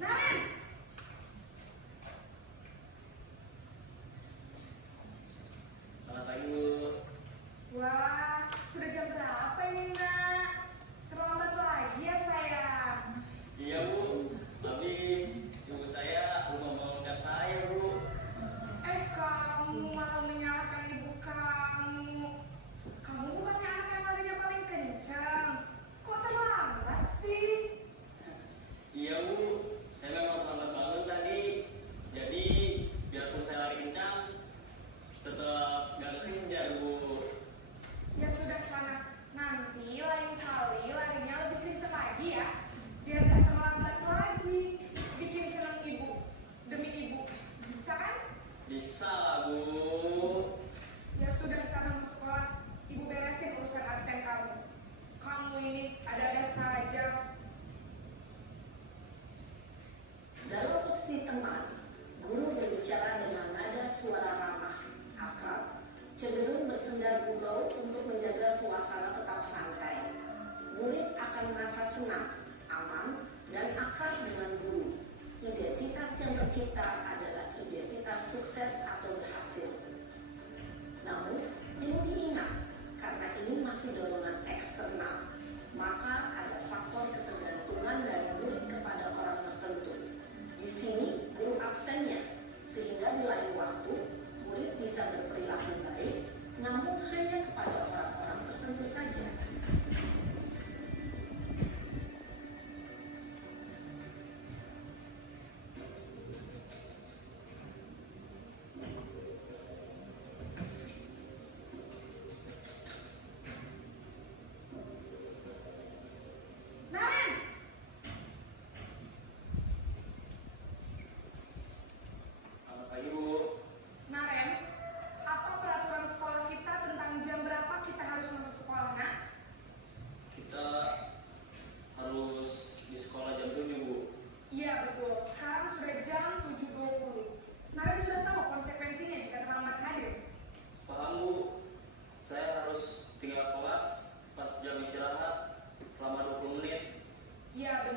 Naren! Selamat pagi Bu. Wah, sudah jam berapa ini nak? Terlambat lagi ya sayang. Iya Bu. Habis ibu saya rumah membangunkan saya Bu. Kamu malah menyalahkan ibu kamu. Kamu bukannya anak yang larinya paling kencang. Kok terlambat sih? Iya Bu. Saya memang terlambat bangun tadi. Jadi biarpun saya lari kencang, tetap gak kekejar Bu. Ya sudah sana. Nanti lain kali larinya lebih kencang lagi ya. Biar gak terlambat lagi. Bikin senang ibu. Demi ibu. Bisa kan? Bisa lah Bu. Ya sudah sana masuk kelas. Ibu beresin urusan absen kamu. Kamu ini ada-ada saja. Dalam posisi teman, guru berbicara dengan nada suara ramah, akrab, cenderung bersenda gurau untuk menjaga suasana tetap santai. Murid akan merasa senang, aman, dan akrab dengan guru. Identitas yang tercipta adalah identitas sukses atau berhasil. Namun, perlu diingat, karena ini masih dorongan eksternal, maka ada faktor ketergantungan dari murid kepada orang tertentu. Di sini guru absennya, sehingga di lain waktu murid bisa berperilaku baik, namun hanya kepada orang-orang tertentu saja. Naren!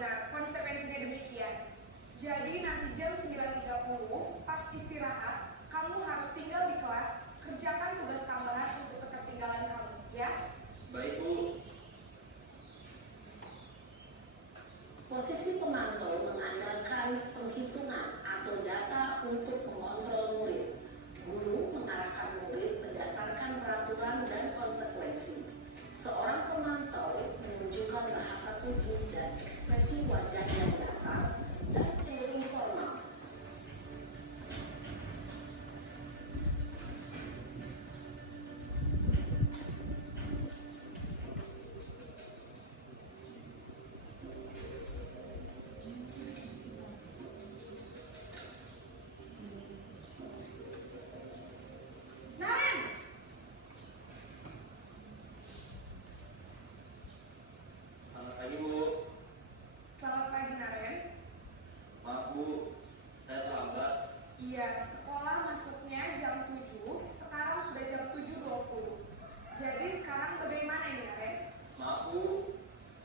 benar, konsekuensinya demikian. Jadi nanti jam 9.30 pas istirahat, kamu harus tinggal di kelas, kerjakan tugas tambahan untuk ketertinggalan kamu, ya? Baik, Bu. Posisi pemantau mengandalkan penghitungan atau data untuk mengontrol murid. Guru mengarahkan murid berdasarkan peraturan dan konsekuensi. Seorang pemantau menunjukkan bahasa tubuh dan ekspresi wajah yang datar dan cenderung formal. Naren! Selamat pagi, Bu. Selamat pagi, Naren. Maaf, Bu. Saya terlambat. Iya, sekolah masuknya jam 7, sekarang sudah jam 7.20. Jadi sekarang bagaimana ini, Naren? Maaf, Bu.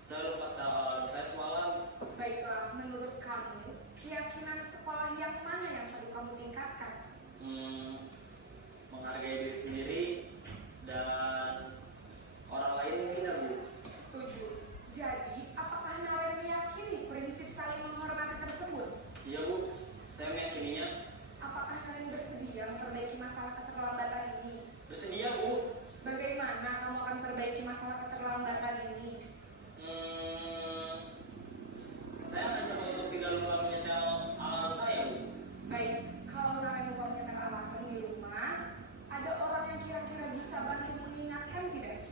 Saya lupa tanggal saya semalam. Baiklah, menurut kamu, keyakinan sekolah yang mana yang perlu kamu tingkatkan? Menghargai diri sendiri dan orang lain mungkin ya, Bu. Setuju. Jadi, apakah Naren meyakini prinsip saling menghormati tersebut? Iya, Bu. Saya meyakininya. Apakah Naren bersedia memperbaiki masalah keterlambatan ini? Bersedia, Bu. Bagaimana kamu akan perbaiki masalah keterlambatan ini? Saya akan coba untuk tidak lupa menyetel alarm saya, Bu. Baik, kalau Naren lupa menyetel alarm di rumah, ada orang yang kira-kira bisa bantu mengingatkan tidak?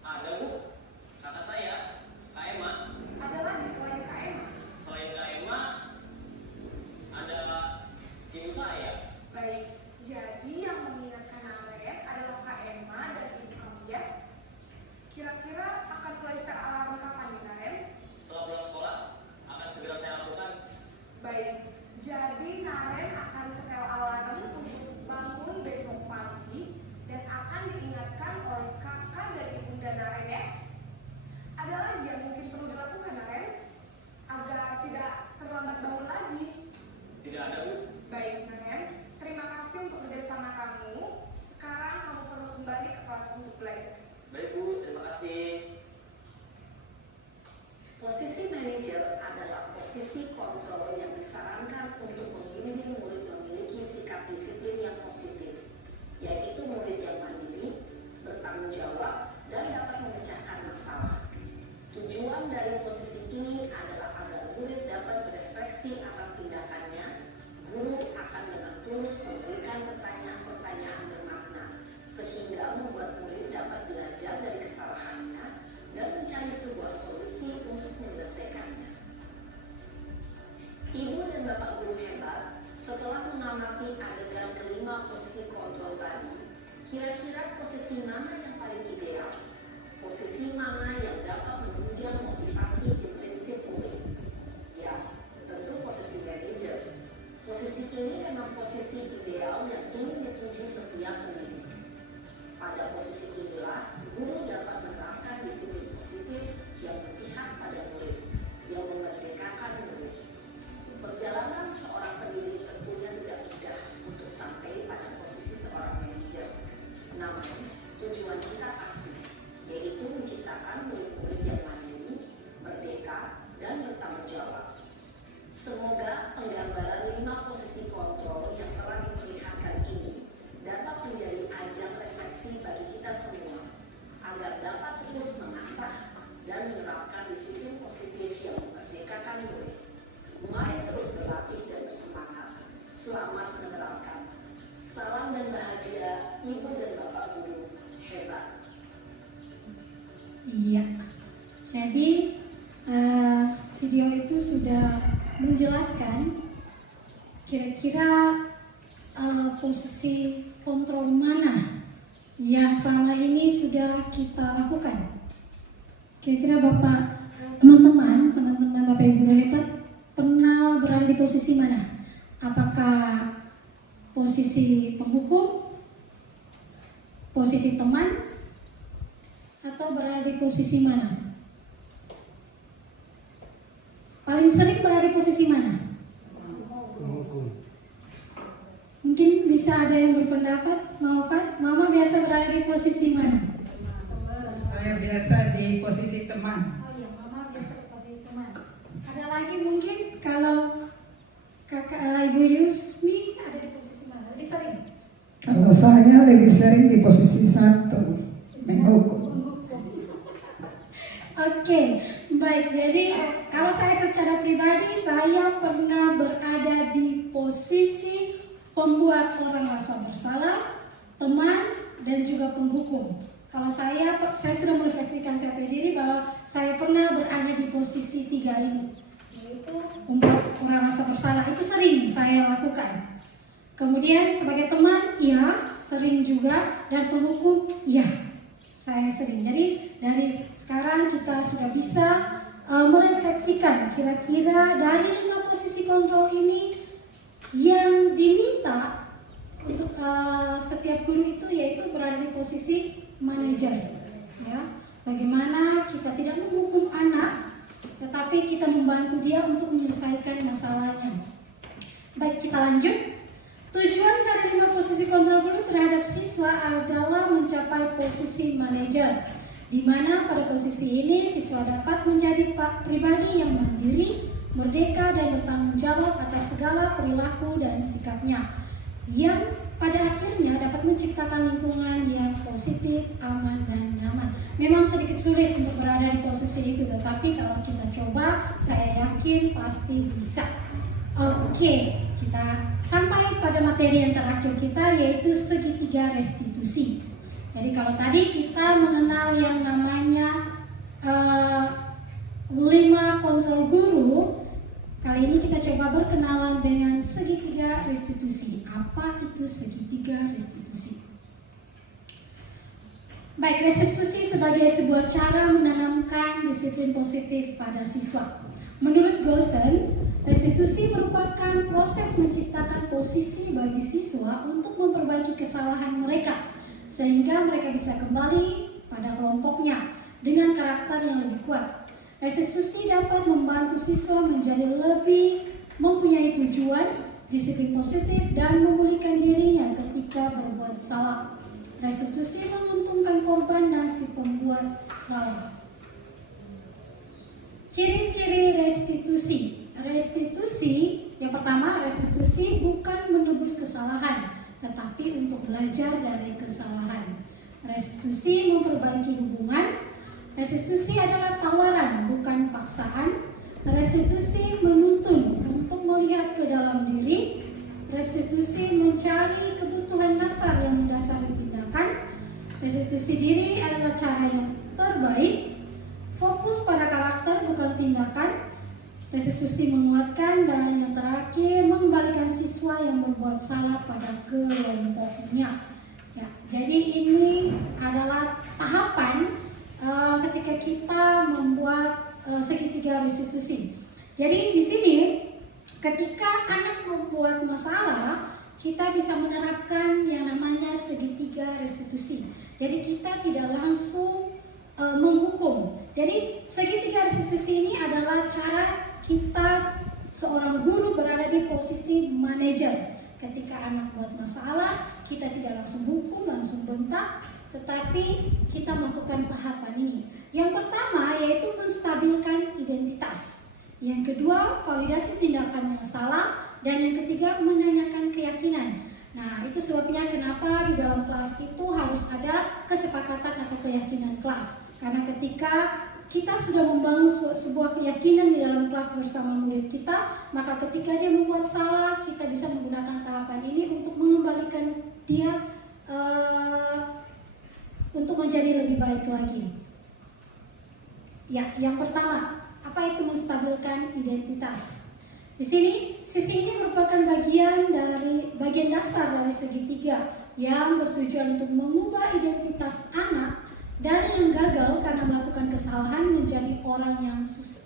Ada, Bu. Kakak saya, Kak Emma. Ada lagi selain Kak Emma? Selain Kak Emma, ada ibu saya. Baik, jadi yang mengingatkan Naren adalah Kak Emma dan ibu kamu, ya? Kira-kira akan mulai start alarm kapan nih, Naren? Setelah pulang sekolah, akan segera saya lakukan. Baik, jadi Naren akan setel alarm untuk bangun besok pagi dan akan diingatkan oleh kakak dan ibunda Naren, ya? Ada lagi yang mungkin perlu dilakukan, Naren? Agar tidak terlambat bangun lagi. Tidak ada, Bu. Baik, Naren. Terima kasih untuk kerjasama kamu. Sekarang kamu perlu kembali ke kelas untuk belajar. Baik, Bu. Terima kasih. Posisi manajer adalah posisi kontrol yang disarankan untuk membimbing murid memiliki sikap disiplin yang positif, yaitu murid yang mandiri, bertanggung jawab, dan dapat memecahkan masalah. Tujuan dari posisi ini adalah agar murid dapat berefleksi atas tindakannya. Guru akan dengan tulus memberikan pertanyaan-pertanyaan bermakna, sehingga membuat murid dapat belajar dari kesalahannya dan mencari sebuah solusi untuk menyelesaikannya. Ibu dan Bapak guru hebat, setelah mengamati adegan kelima posisi kontrol tadi, kira-kira posisi mana yang paling ideal? Posisi mana yang dapat menunjang motivasi intrinsik murid? Ya, tentu posisi manajer. Posisi ini memang posisi ideal yang ingin dituju setiap pendidik. Pada posisi inilah, guru dapat menerapkan disiplin positif yang berpihak pada murid, yang memerdekakan murid. Perjalanan seorang pendidik tentunya tidak mudah untuk sampai pada posisi seorang manajer. Namun, tujuan kita pasti, yaitu menciptakan murid-murid yang mandiri, merdeka, dan bertanggung jawab. Semoga penggambaran 5 posisi kontrol yang telah diperlihatkan ini dapat menjadi ajang refleksi bagi kita semua, agar dapat terus mengasah dan menerapkan disiplin positif yang memerdekakan murid. Mari terus berlatih dan bersemangat. Selamat menerapkan. Salam dan bahagia Ibu dan Bapak Guru hebat. Iya, jadi video itu sudah menjelaskan kira-kira posisi kontrol mana yang selama ini sudah kita lakukan. Kira-kira Bapak, teman-teman Bapak Ibu guru hebat pernah berada di posisi mana? Apakah posisi penghukum, posisi teman, atau berada di posisi mana? paling sering berada di posisi mana? Mungkin bisa ada yang berpendapat, Mama biasa berada di posisi mana? Saya biasa di posisi teman. Oh iya, Mama biasa di posisi teman. Ada lagi mungkin kalau Kakak Ibu Yusmi ada di posisi mana? Lebih sering? Kalau saya lebih sering di posisi 1, menghukum. Oke, baik. Jadi kalau saya secara pribadi, saya pernah berada di posisi pembuat orang merasa bersalah, teman, dan juga penghukum. Kalau saya sudah merefleksikan saya sendiri bahwa saya pernah berada di posisi 3 ini, yaitu membuat orang merasa bersalah. Itu sering saya lakukan. Kemudian sebagai teman, ya, sering juga, dan penghukum, ya, saya sering. Jadi dari sekarang kita sudah bisa merefleksikan kira-kira dari 5 posisi kontrol ini yang diminta untuk setiap guru itu yaitu berada di posisi manajer. Ya, bagaimana kita tidak menghukum anak, tetapi kita membantu dia untuk menyelesaikan masalahnya. Baik, kita lanjut. Tujuan dari 5 posisi kontrol guru terhadap siswa adalah mencapai posisi manajer, di mana pada posisi ini siswa dapat menjadi pribadi yang mandiri, merdeka, dan bertanggung jawab atas segala perilaku dan sikapnya, yang pada akhirnya dapat menciptakan lingkungan yang positif, aman, dan nyaman. Memang sedikit sulit untuk berada di posisi itu, tetapi kalau kita coba, saya yakin pasti bisa. Oke, kita sampai pada materi yang terakhir kita, yaitu segitiga restitusi. Jadi kalau tadi kita mengenal yang namanya 5 kontrol guru, kali ini kita coba berkenalan dengan segitiga restitusi. Apa itu segitiga restitusi? Baik, restitusi sebagai sebuah cara menanamkan disiplin positif pada siswa. Menurut Gosen, restitusi merupakan proses menciptakan posisi bagi siswa untuk memperbaiki kesalahan mereka, sehingga mereka bisa kembali pada kelompoknya dengan karakter yang lebih kuat. Restitusi dapat membantu siswa menjadi lebih mempunyai tujuan, disiplin positif, dan memulihkan dirinya ketika berbuat salah. Restitusi menguntungkan korban dan si pembuat salah. Ciri-ciri restitusi. Restitusi, yang pertama, restitusi bukan menebus kesalahan, tetapi untuk belajar dari kesalahan. Restitusi memperbaiki hubungan. Restitusi adalah tawaran, bukan paksaan. Restitusi menuntun untuk melihat ke dalam diri. Restitusi mencari kebutuhan dasar yang mendasari tindakan. Restitusi diri adalah cara yang terbaik. Fokus pada karakter, bukan tindakan. Restitusi menguatkan, dan yang terakhir mengembalikan siswa yang berbuat salah pada kelompoknya. Ya, jadi ini adalah tahapan ketika kita membuat segitiga restitusi. Jadi di sini ketika anak membuat masalah, kita bisa menerapkan yang namanya segitiga restitusi. Jadi kita tidak langsung menghukum. Jadi segitiga restitusi ini adalah cara kita seorang guru berada di posisi manajer. Ketika anak buat masalah, kita tidak langsung hukum, langsung bentak, tetapi kita melakukan tahapan ini. Yang pertama yaitu menstabilkan identitas. Yang kedua, validasi tindakan yang salah, dan yang ketiga, menanyakan keyakinan. Nah, itu sebabnya kenapa di dalam kelas itu harus ada kesepakatan atau keyakinan kelas. Karena ketika kita sudah membangun sebuah keyakinan di dalam kelas bersama murid kita, maka ketika dia membuat salah, kita bisa menggunakan tahapan ini untuk mengembalikan dia untuk menjadi lebih baik lagi. Ya, yang pertama, apa itu menstabilkan identitas? Di sini, sisi ini merupakan bagian dasar dari segitiga yang bertujuan untuk mengubah identitas anak dari yang gagal karena melakukan kesalahan menjadi orang yang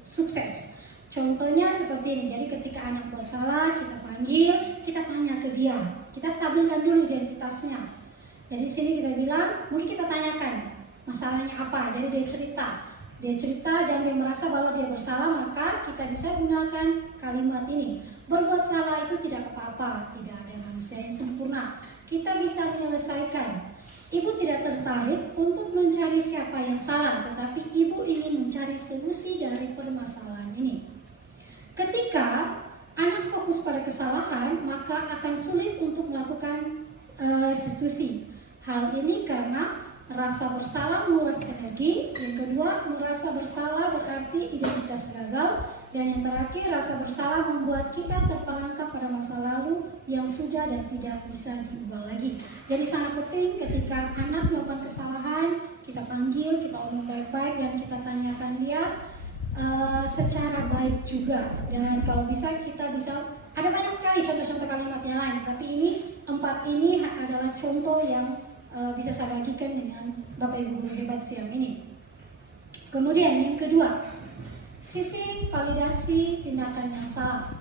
sukses. Contohnya seperti ini. Jadi ketika anak buat salah, kita panggil, kita tanya ke dia, kita stabilkan dulu identitasnya. Jadi di sini kita bilang, mungkin kita tanyakan masalahnya apa. Jadi dia cerita, dia cerita dan dia merasa bahwa dia bersalah, maka kita bisa gunakan kalimat ini. Berbuat salah itu tidak apa-apa, tidak ada manusia yang sempurna. Kita bisa menyelesaikan. Ibu tidak tertarik untuk mencari siapa yang salah, tetapi ibu ingin mencari solusi dari permasalahan ini. Ketika anak fokus pada kesalahan, maka akan sulit untuk melakukan restitusi. Hal ini karena rasa bersalah menguras energi, yang kedua merasa bersalah berarti identitas gagal, dan yang terakhir rasa bersalah membuat kita terperangkap pada masa lalu yang sudah dan tidak bisa diubah lagi. Jadi sangat penting ketika anak melakukan kesalahan, kita panggil, kita omong baik-baik, dan kita tanyakan dia secara baik juga. Dan kalau bisa kita bisa, ada banyak sekali contoh-contoh kalimat yang lain, tapi ini 4 ini adalah contoh yang bisa saya bagikan dengan Bapak Ibu guru hebat siang ini. Kemudian yang kedua, sisi validasi tindakan yang salah.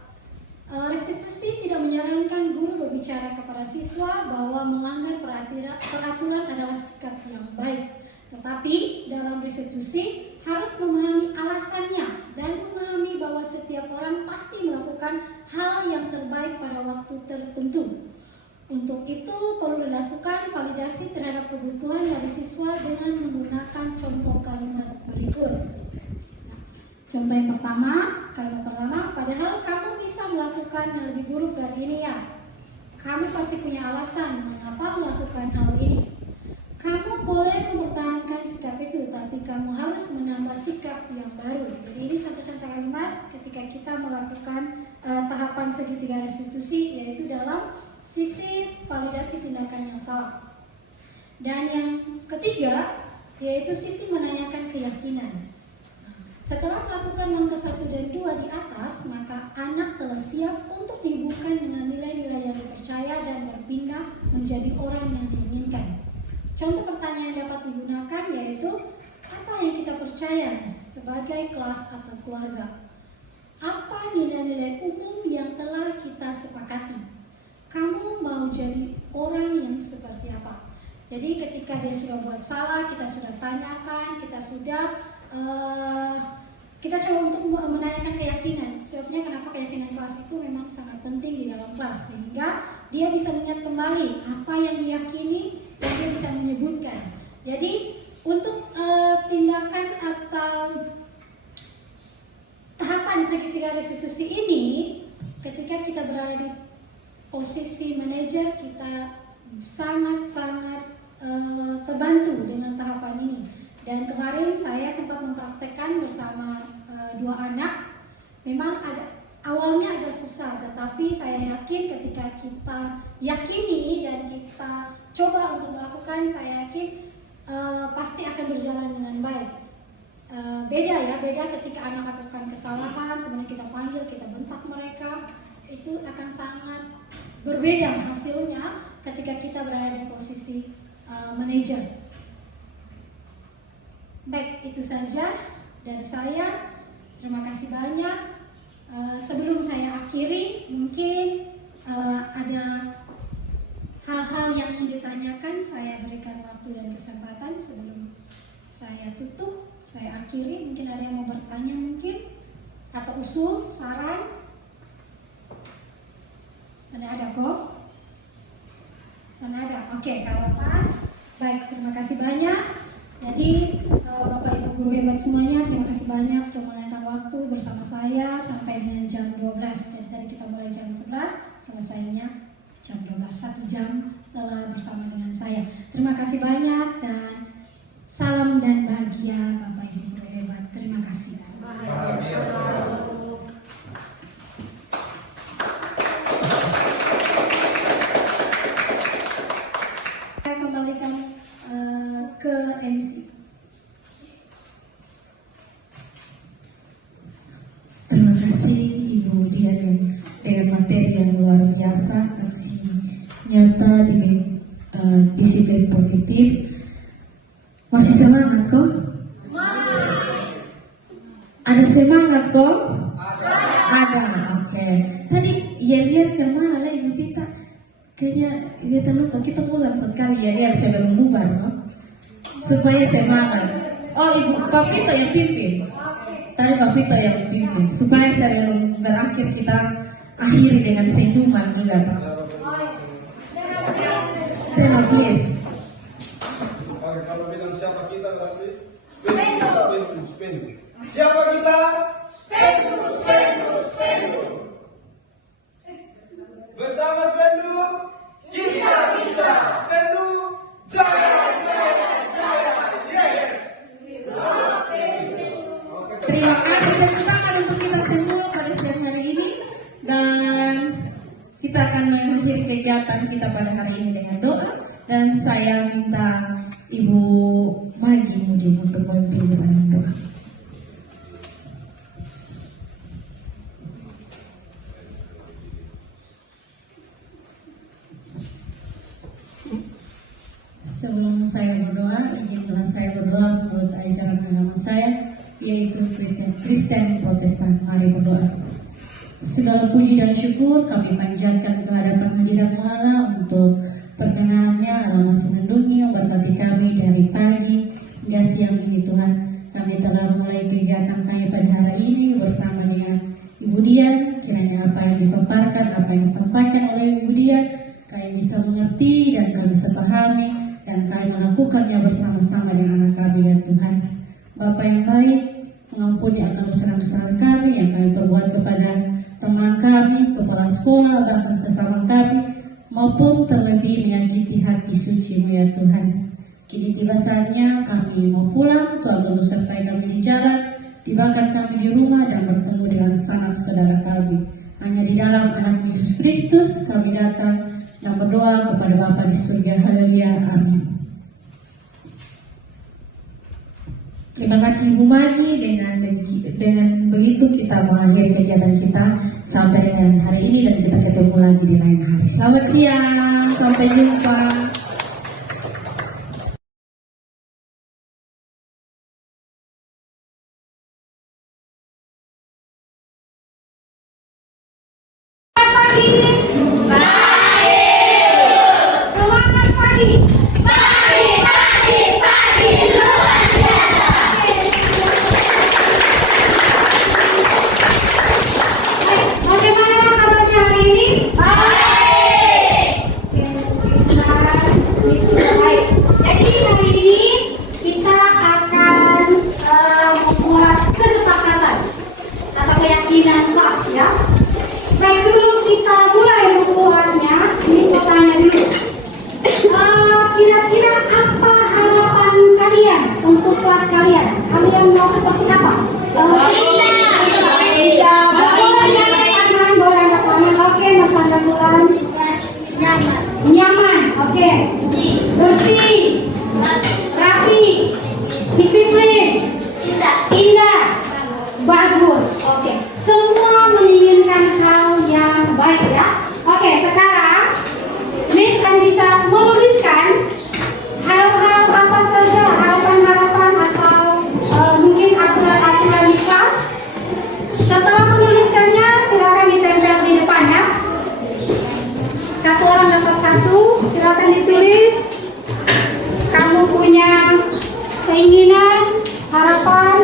Restitusi tidak menyarankan guru berbicara kepada siswa bahwa melanggar peraturan adalah sikap yang baik. Tetapi dalam restitusi harus memahami alasannya dan memahami bahwa setiap orang pasti melakukan hal yang terbaik pada waktu tertentu. Untuk itu perlu dilakukan validasi terhadap kebutuhan dari siswa dengan menggunakan contoh kalimat berikut. Contoh yang pertama, kalimat pertama, padahal kamu bisa melakukan yang lebih buruk dari ini ya. Kamu pasti punya alasan mengapa melakukan hal ini. Kamu boleh mempertahankan sikap itu, tapi kamu harus menambah sikap yang baru. Jadi ini contoh-contoh kalimat ketika kita melakukan tahapan segitiga restitusi, yaitu dalam sisi validasi tindakan yang salah. Dan yang ketiga, yaitu sisi menanyakan keyakinan. Setelah melakukan langkah 1 dan 2 di atas, maka anak telah siap untuk dihubungkan dengan nilai-nilai yang dipercaya dan berpindah menjadi orang yang diinginkan. Contoh pertanyaan yang dapat digunakan yaitu, apa yang kita percaya sebagai kelas atau keluarga? Apa nilai-nilai umum yang telah kita sepakati? Kamu mau jadi orang yang seperti apa? Jadi ketika dia sudah buat salah, kita sudah tanyakan, kita coba untuk menanyakan keyakinan. Sebabnya kenapa keyakinan kelas itu memang sangat penting di dalam kelas, sehingga dia bisa mengingat kembali apa yang diyakini dan dia bisa menyebutkan. Jadi untuk tindakan atau tahapan segitiga restitusi ini, ketika kita berada di posisi manajer, kita sangat-sangat terbantu dengan tahapan ini. Dan kemarin saya sempat mempraktekkan bersama 2 anak. Memang awalnya agak susah, tetapi saya yakin ketika kita yakini dan kita coba untuk melakukan, saya yakin pasti akan berjalan dengan baik. Beda ketika anak melakukan kesalahan, kemudian kita panggil, kita bentak mereka, itu akan sangat berbeda hasilnya ketika kita berada di posisi manajer. Baik, itu saja dari saya. Terima kasih banyak. Sebelum saya akhiri, mungkin ada hal-hal yang ingin ditanyakan, saya berikan waktu dan kesempatan sebelum saya tutup, saya akhiri. Mungkin ada yang mau bertanya mungkin, atau usul, saran. Sana ada kok? Sana ada. Oke, kalau pas. Baik, terima kasih banyak. Jadi Bapak Ibu guru hebat semuanya, terima kasih banyak sudah meluangkan waktu bersama saya sampai dengan jam 12. Jadi tadi kita mulai jam 11, selesainya jam 12, 1 jam telah bersama dengan saya. Terima kasih banyak dan salam dan bahagia Bapak Ibu guru hebat. Terima kasih. Saya kembalikan ke MC. Terima kasih Ibu Dian dengan materi yang luar biasa, aksi nyata dengan disiplin positif. Masih semangat kok? Ada semangat kok? Ada. Oke. Tadi lihat kemana lah Ibu Tita? Kayaknya dia terlupa. Kita ulang sekali ya, saya belum bubar, no? Supaya semangat. Oh, Ibu Papito yang pimpin. Tadi Papito yang pimpin. Supaya sebelum berakhir kita akhiri dengan senyuman juga, Pak. Tema please. Oke, kalau bilang siapa kita berarti Spendu. Siapa kita? Spendu. Bersama Spendu kita bisa. Spendu jaya. Yes. Terima kasih tepuk tangan untuk kita semua pada siang hari ini, dan kita akan mengakhiri kegiatan kita pada hari ini dengan doa, dan saya minta Ibu Magi Mudi untuk memimpin dengan doa. Sebelum saya berdoa, izinkanlah saya berdoa menurut ajaran agama saya, yaitu Kristen Protestan. Mari berdoa. Segala puji dan syukur kami panjatkan ke hadapan hadirat-Mu Allah untuk perkenanannya. Allah masih melindungi, memberkati kami dari pagi hingga siang ini Tuhan. Kami telah mulai kegiatan kami pada hari ini bersama dengan Ibu Dian. Kiranya apa yang dipaparkan, apa yang disampaikan oleh Ibu Dian, kami bisa mengerti dan kami bisa pahami, dan kami melakukannya bersama-sama dengan anak kami ya Tuhan. Bapa yang baik, mengampuni akan kesalahan kami yang kami perbuat kepada teman kami, kepala sekolah, bahkan sesama kami, maupun terlebih menyakiti hati suci-Mu ya Tuhan. Kini tiba saatnya kami mau pulang, Tuhan tentu sertai kami di jalan, tibakan kami di rumah dan bertemu dengan sanak saudara kami. Hanya di dalam anak Yesus Kristus kami datang dan berdoa kepada Bapa di surga. Haleluya, amin. Terima kasih Ibu Magi. Dengan begitu kita mengakhiri kegiatan kita sampai dengan hari ini, dan kita ketemu lagi di lain hari. Selamat siang, sampai jumpa. Semangat pagi. Luar biasa. Bagaimana kabarnya hari ini? Baik. Baik. Jadi hari ini kita akan membuat kesepakatan atau keyakinan kelas ya. Baik, sebelum kita mulai membuatnya, ini saya tanya dulu. Kira-kira apa harapan kalian untuk kelas kalian? Kalian mau seperti apa? Boleh angkat tangan. Oke, Mas Anda Bulan. Nyaman. Oke. Bersih. Rapi. Disiplin. Indah. Bagus. Oke. Semua menginginkan hal yang baik ya. Oke, sekarang Miss akan bisa menuliskan hal-hal apa saja, harapan-harapan atau mungkin aturan-aturan di kelas. Setelah menuliskannya, silakan ditempel di depan ya. Satu orang dapat satu, silakan ditulis. Kamu punya keinginan, harapan.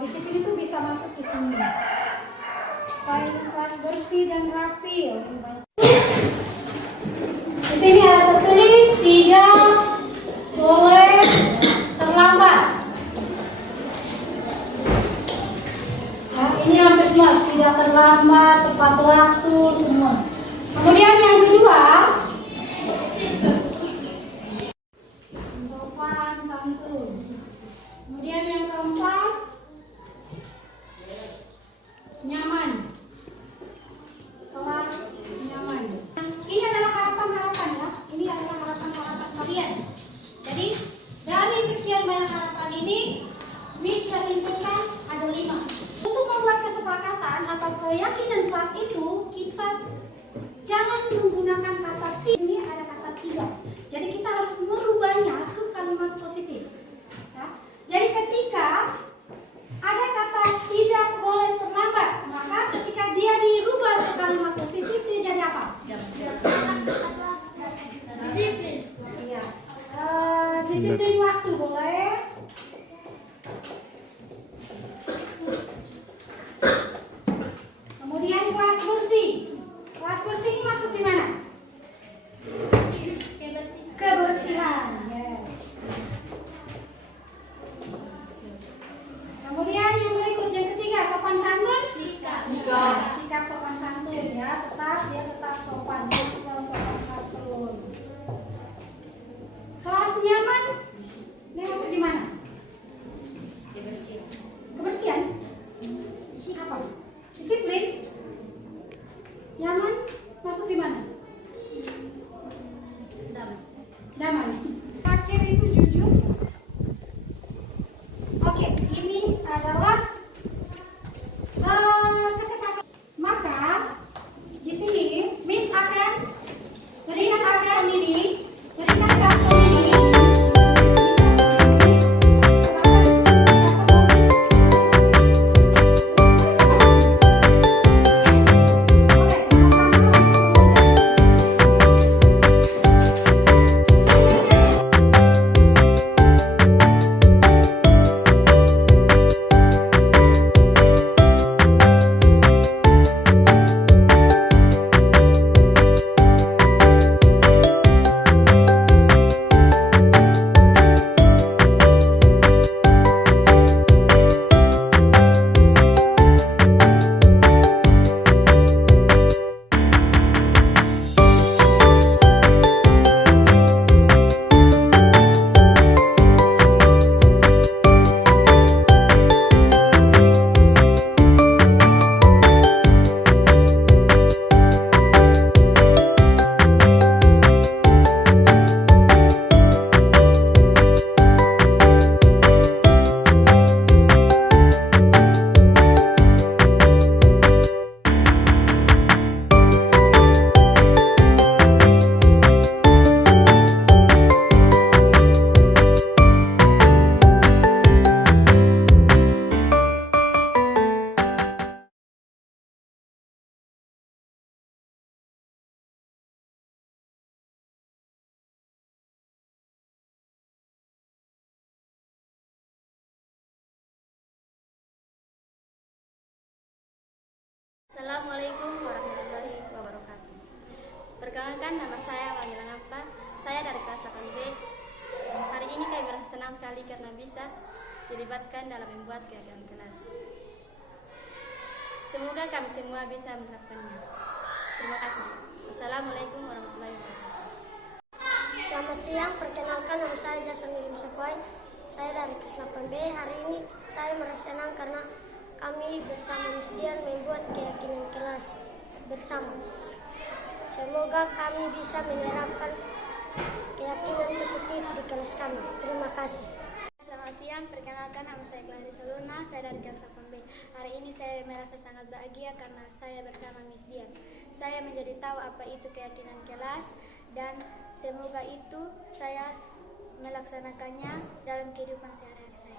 disiplin itu bisa masuk di sini. Saya kelas bersih dan rapi. Di sini ada tertulis tidak boleh terlambat. Nah, ini hampir semua tidak terlambat, tepat waktu semua. Kemudian yang kedua, sopan santun. Kemudian yang keempat, nyaman. Kelas nyaman. Ini adalah harapan-harapan ya. Ini adalah harapan-harapan kalian. Jadi dari sekian banyak harapan ini, Miss sudah simpulkan ada 5. Untuk membuat kesepakatan atau keyakinan kelas itu, kita jangan menggunakan kata tidak. Ini ada kata tidak. Jadi kita harus merubahnya ke kalimat positif. Ya. Jadi ketika ada kata tidak boleh terlambat, maka ketika dia dirubah ke kalimat positif, dia jadi apa? Disiplin. Iya. Disiplin waktu boleh. Kemudian kelas bersih. Kelas bersih ini masuk di mana? Kebersihan. Yes. Kemudian yang berikut, yang ketiga, sopan santun. Sikap sopan santun ya, dia tetap sopan, sopan santun. Kelas nyaman, ini masuk di mana? Kebersihan. Apa? Disiplin. Nyaman masuk di mana? Damai. Akhir itu jujur. Oke, ini adalah kesepakatan. Maka di sini Miss akan berikan ini. Assalamualaikum warahmatullahi wabarakatuh. Perkenalkan, nama saya Wamila Nampa. Saya dari kelas 8B. Hari ini kami merasa senang sekali karena bisa dilibatkan dalam membuat kegiatan kelas. Semoga kami semua bisa menerapkannya. Terima kasih. Assalamualaikum warahmatullahi wabarakatuh. Selamat siang, perkenalkan nama saya Jason William Sekoy. Saya dari kelas 8B. Hari ini saya merasa senang karena kami bersama Miss Dian membuat keyakinan kelas bersama. Semoga kami bisa menerapkan keyakinan positif di kelas kami. Terima kasih. Selamat siang, perkenalkan nama saya Clarissa Luna, saya dari kelas 8B. Hari ini saya merasa sangat bahagia karena saya bersama Miss Dian. Saya menjadi tahu apa itu keyakinan kelas dan semoga itu saya melaksanakannya dalam kehidupan sehari-hari saya.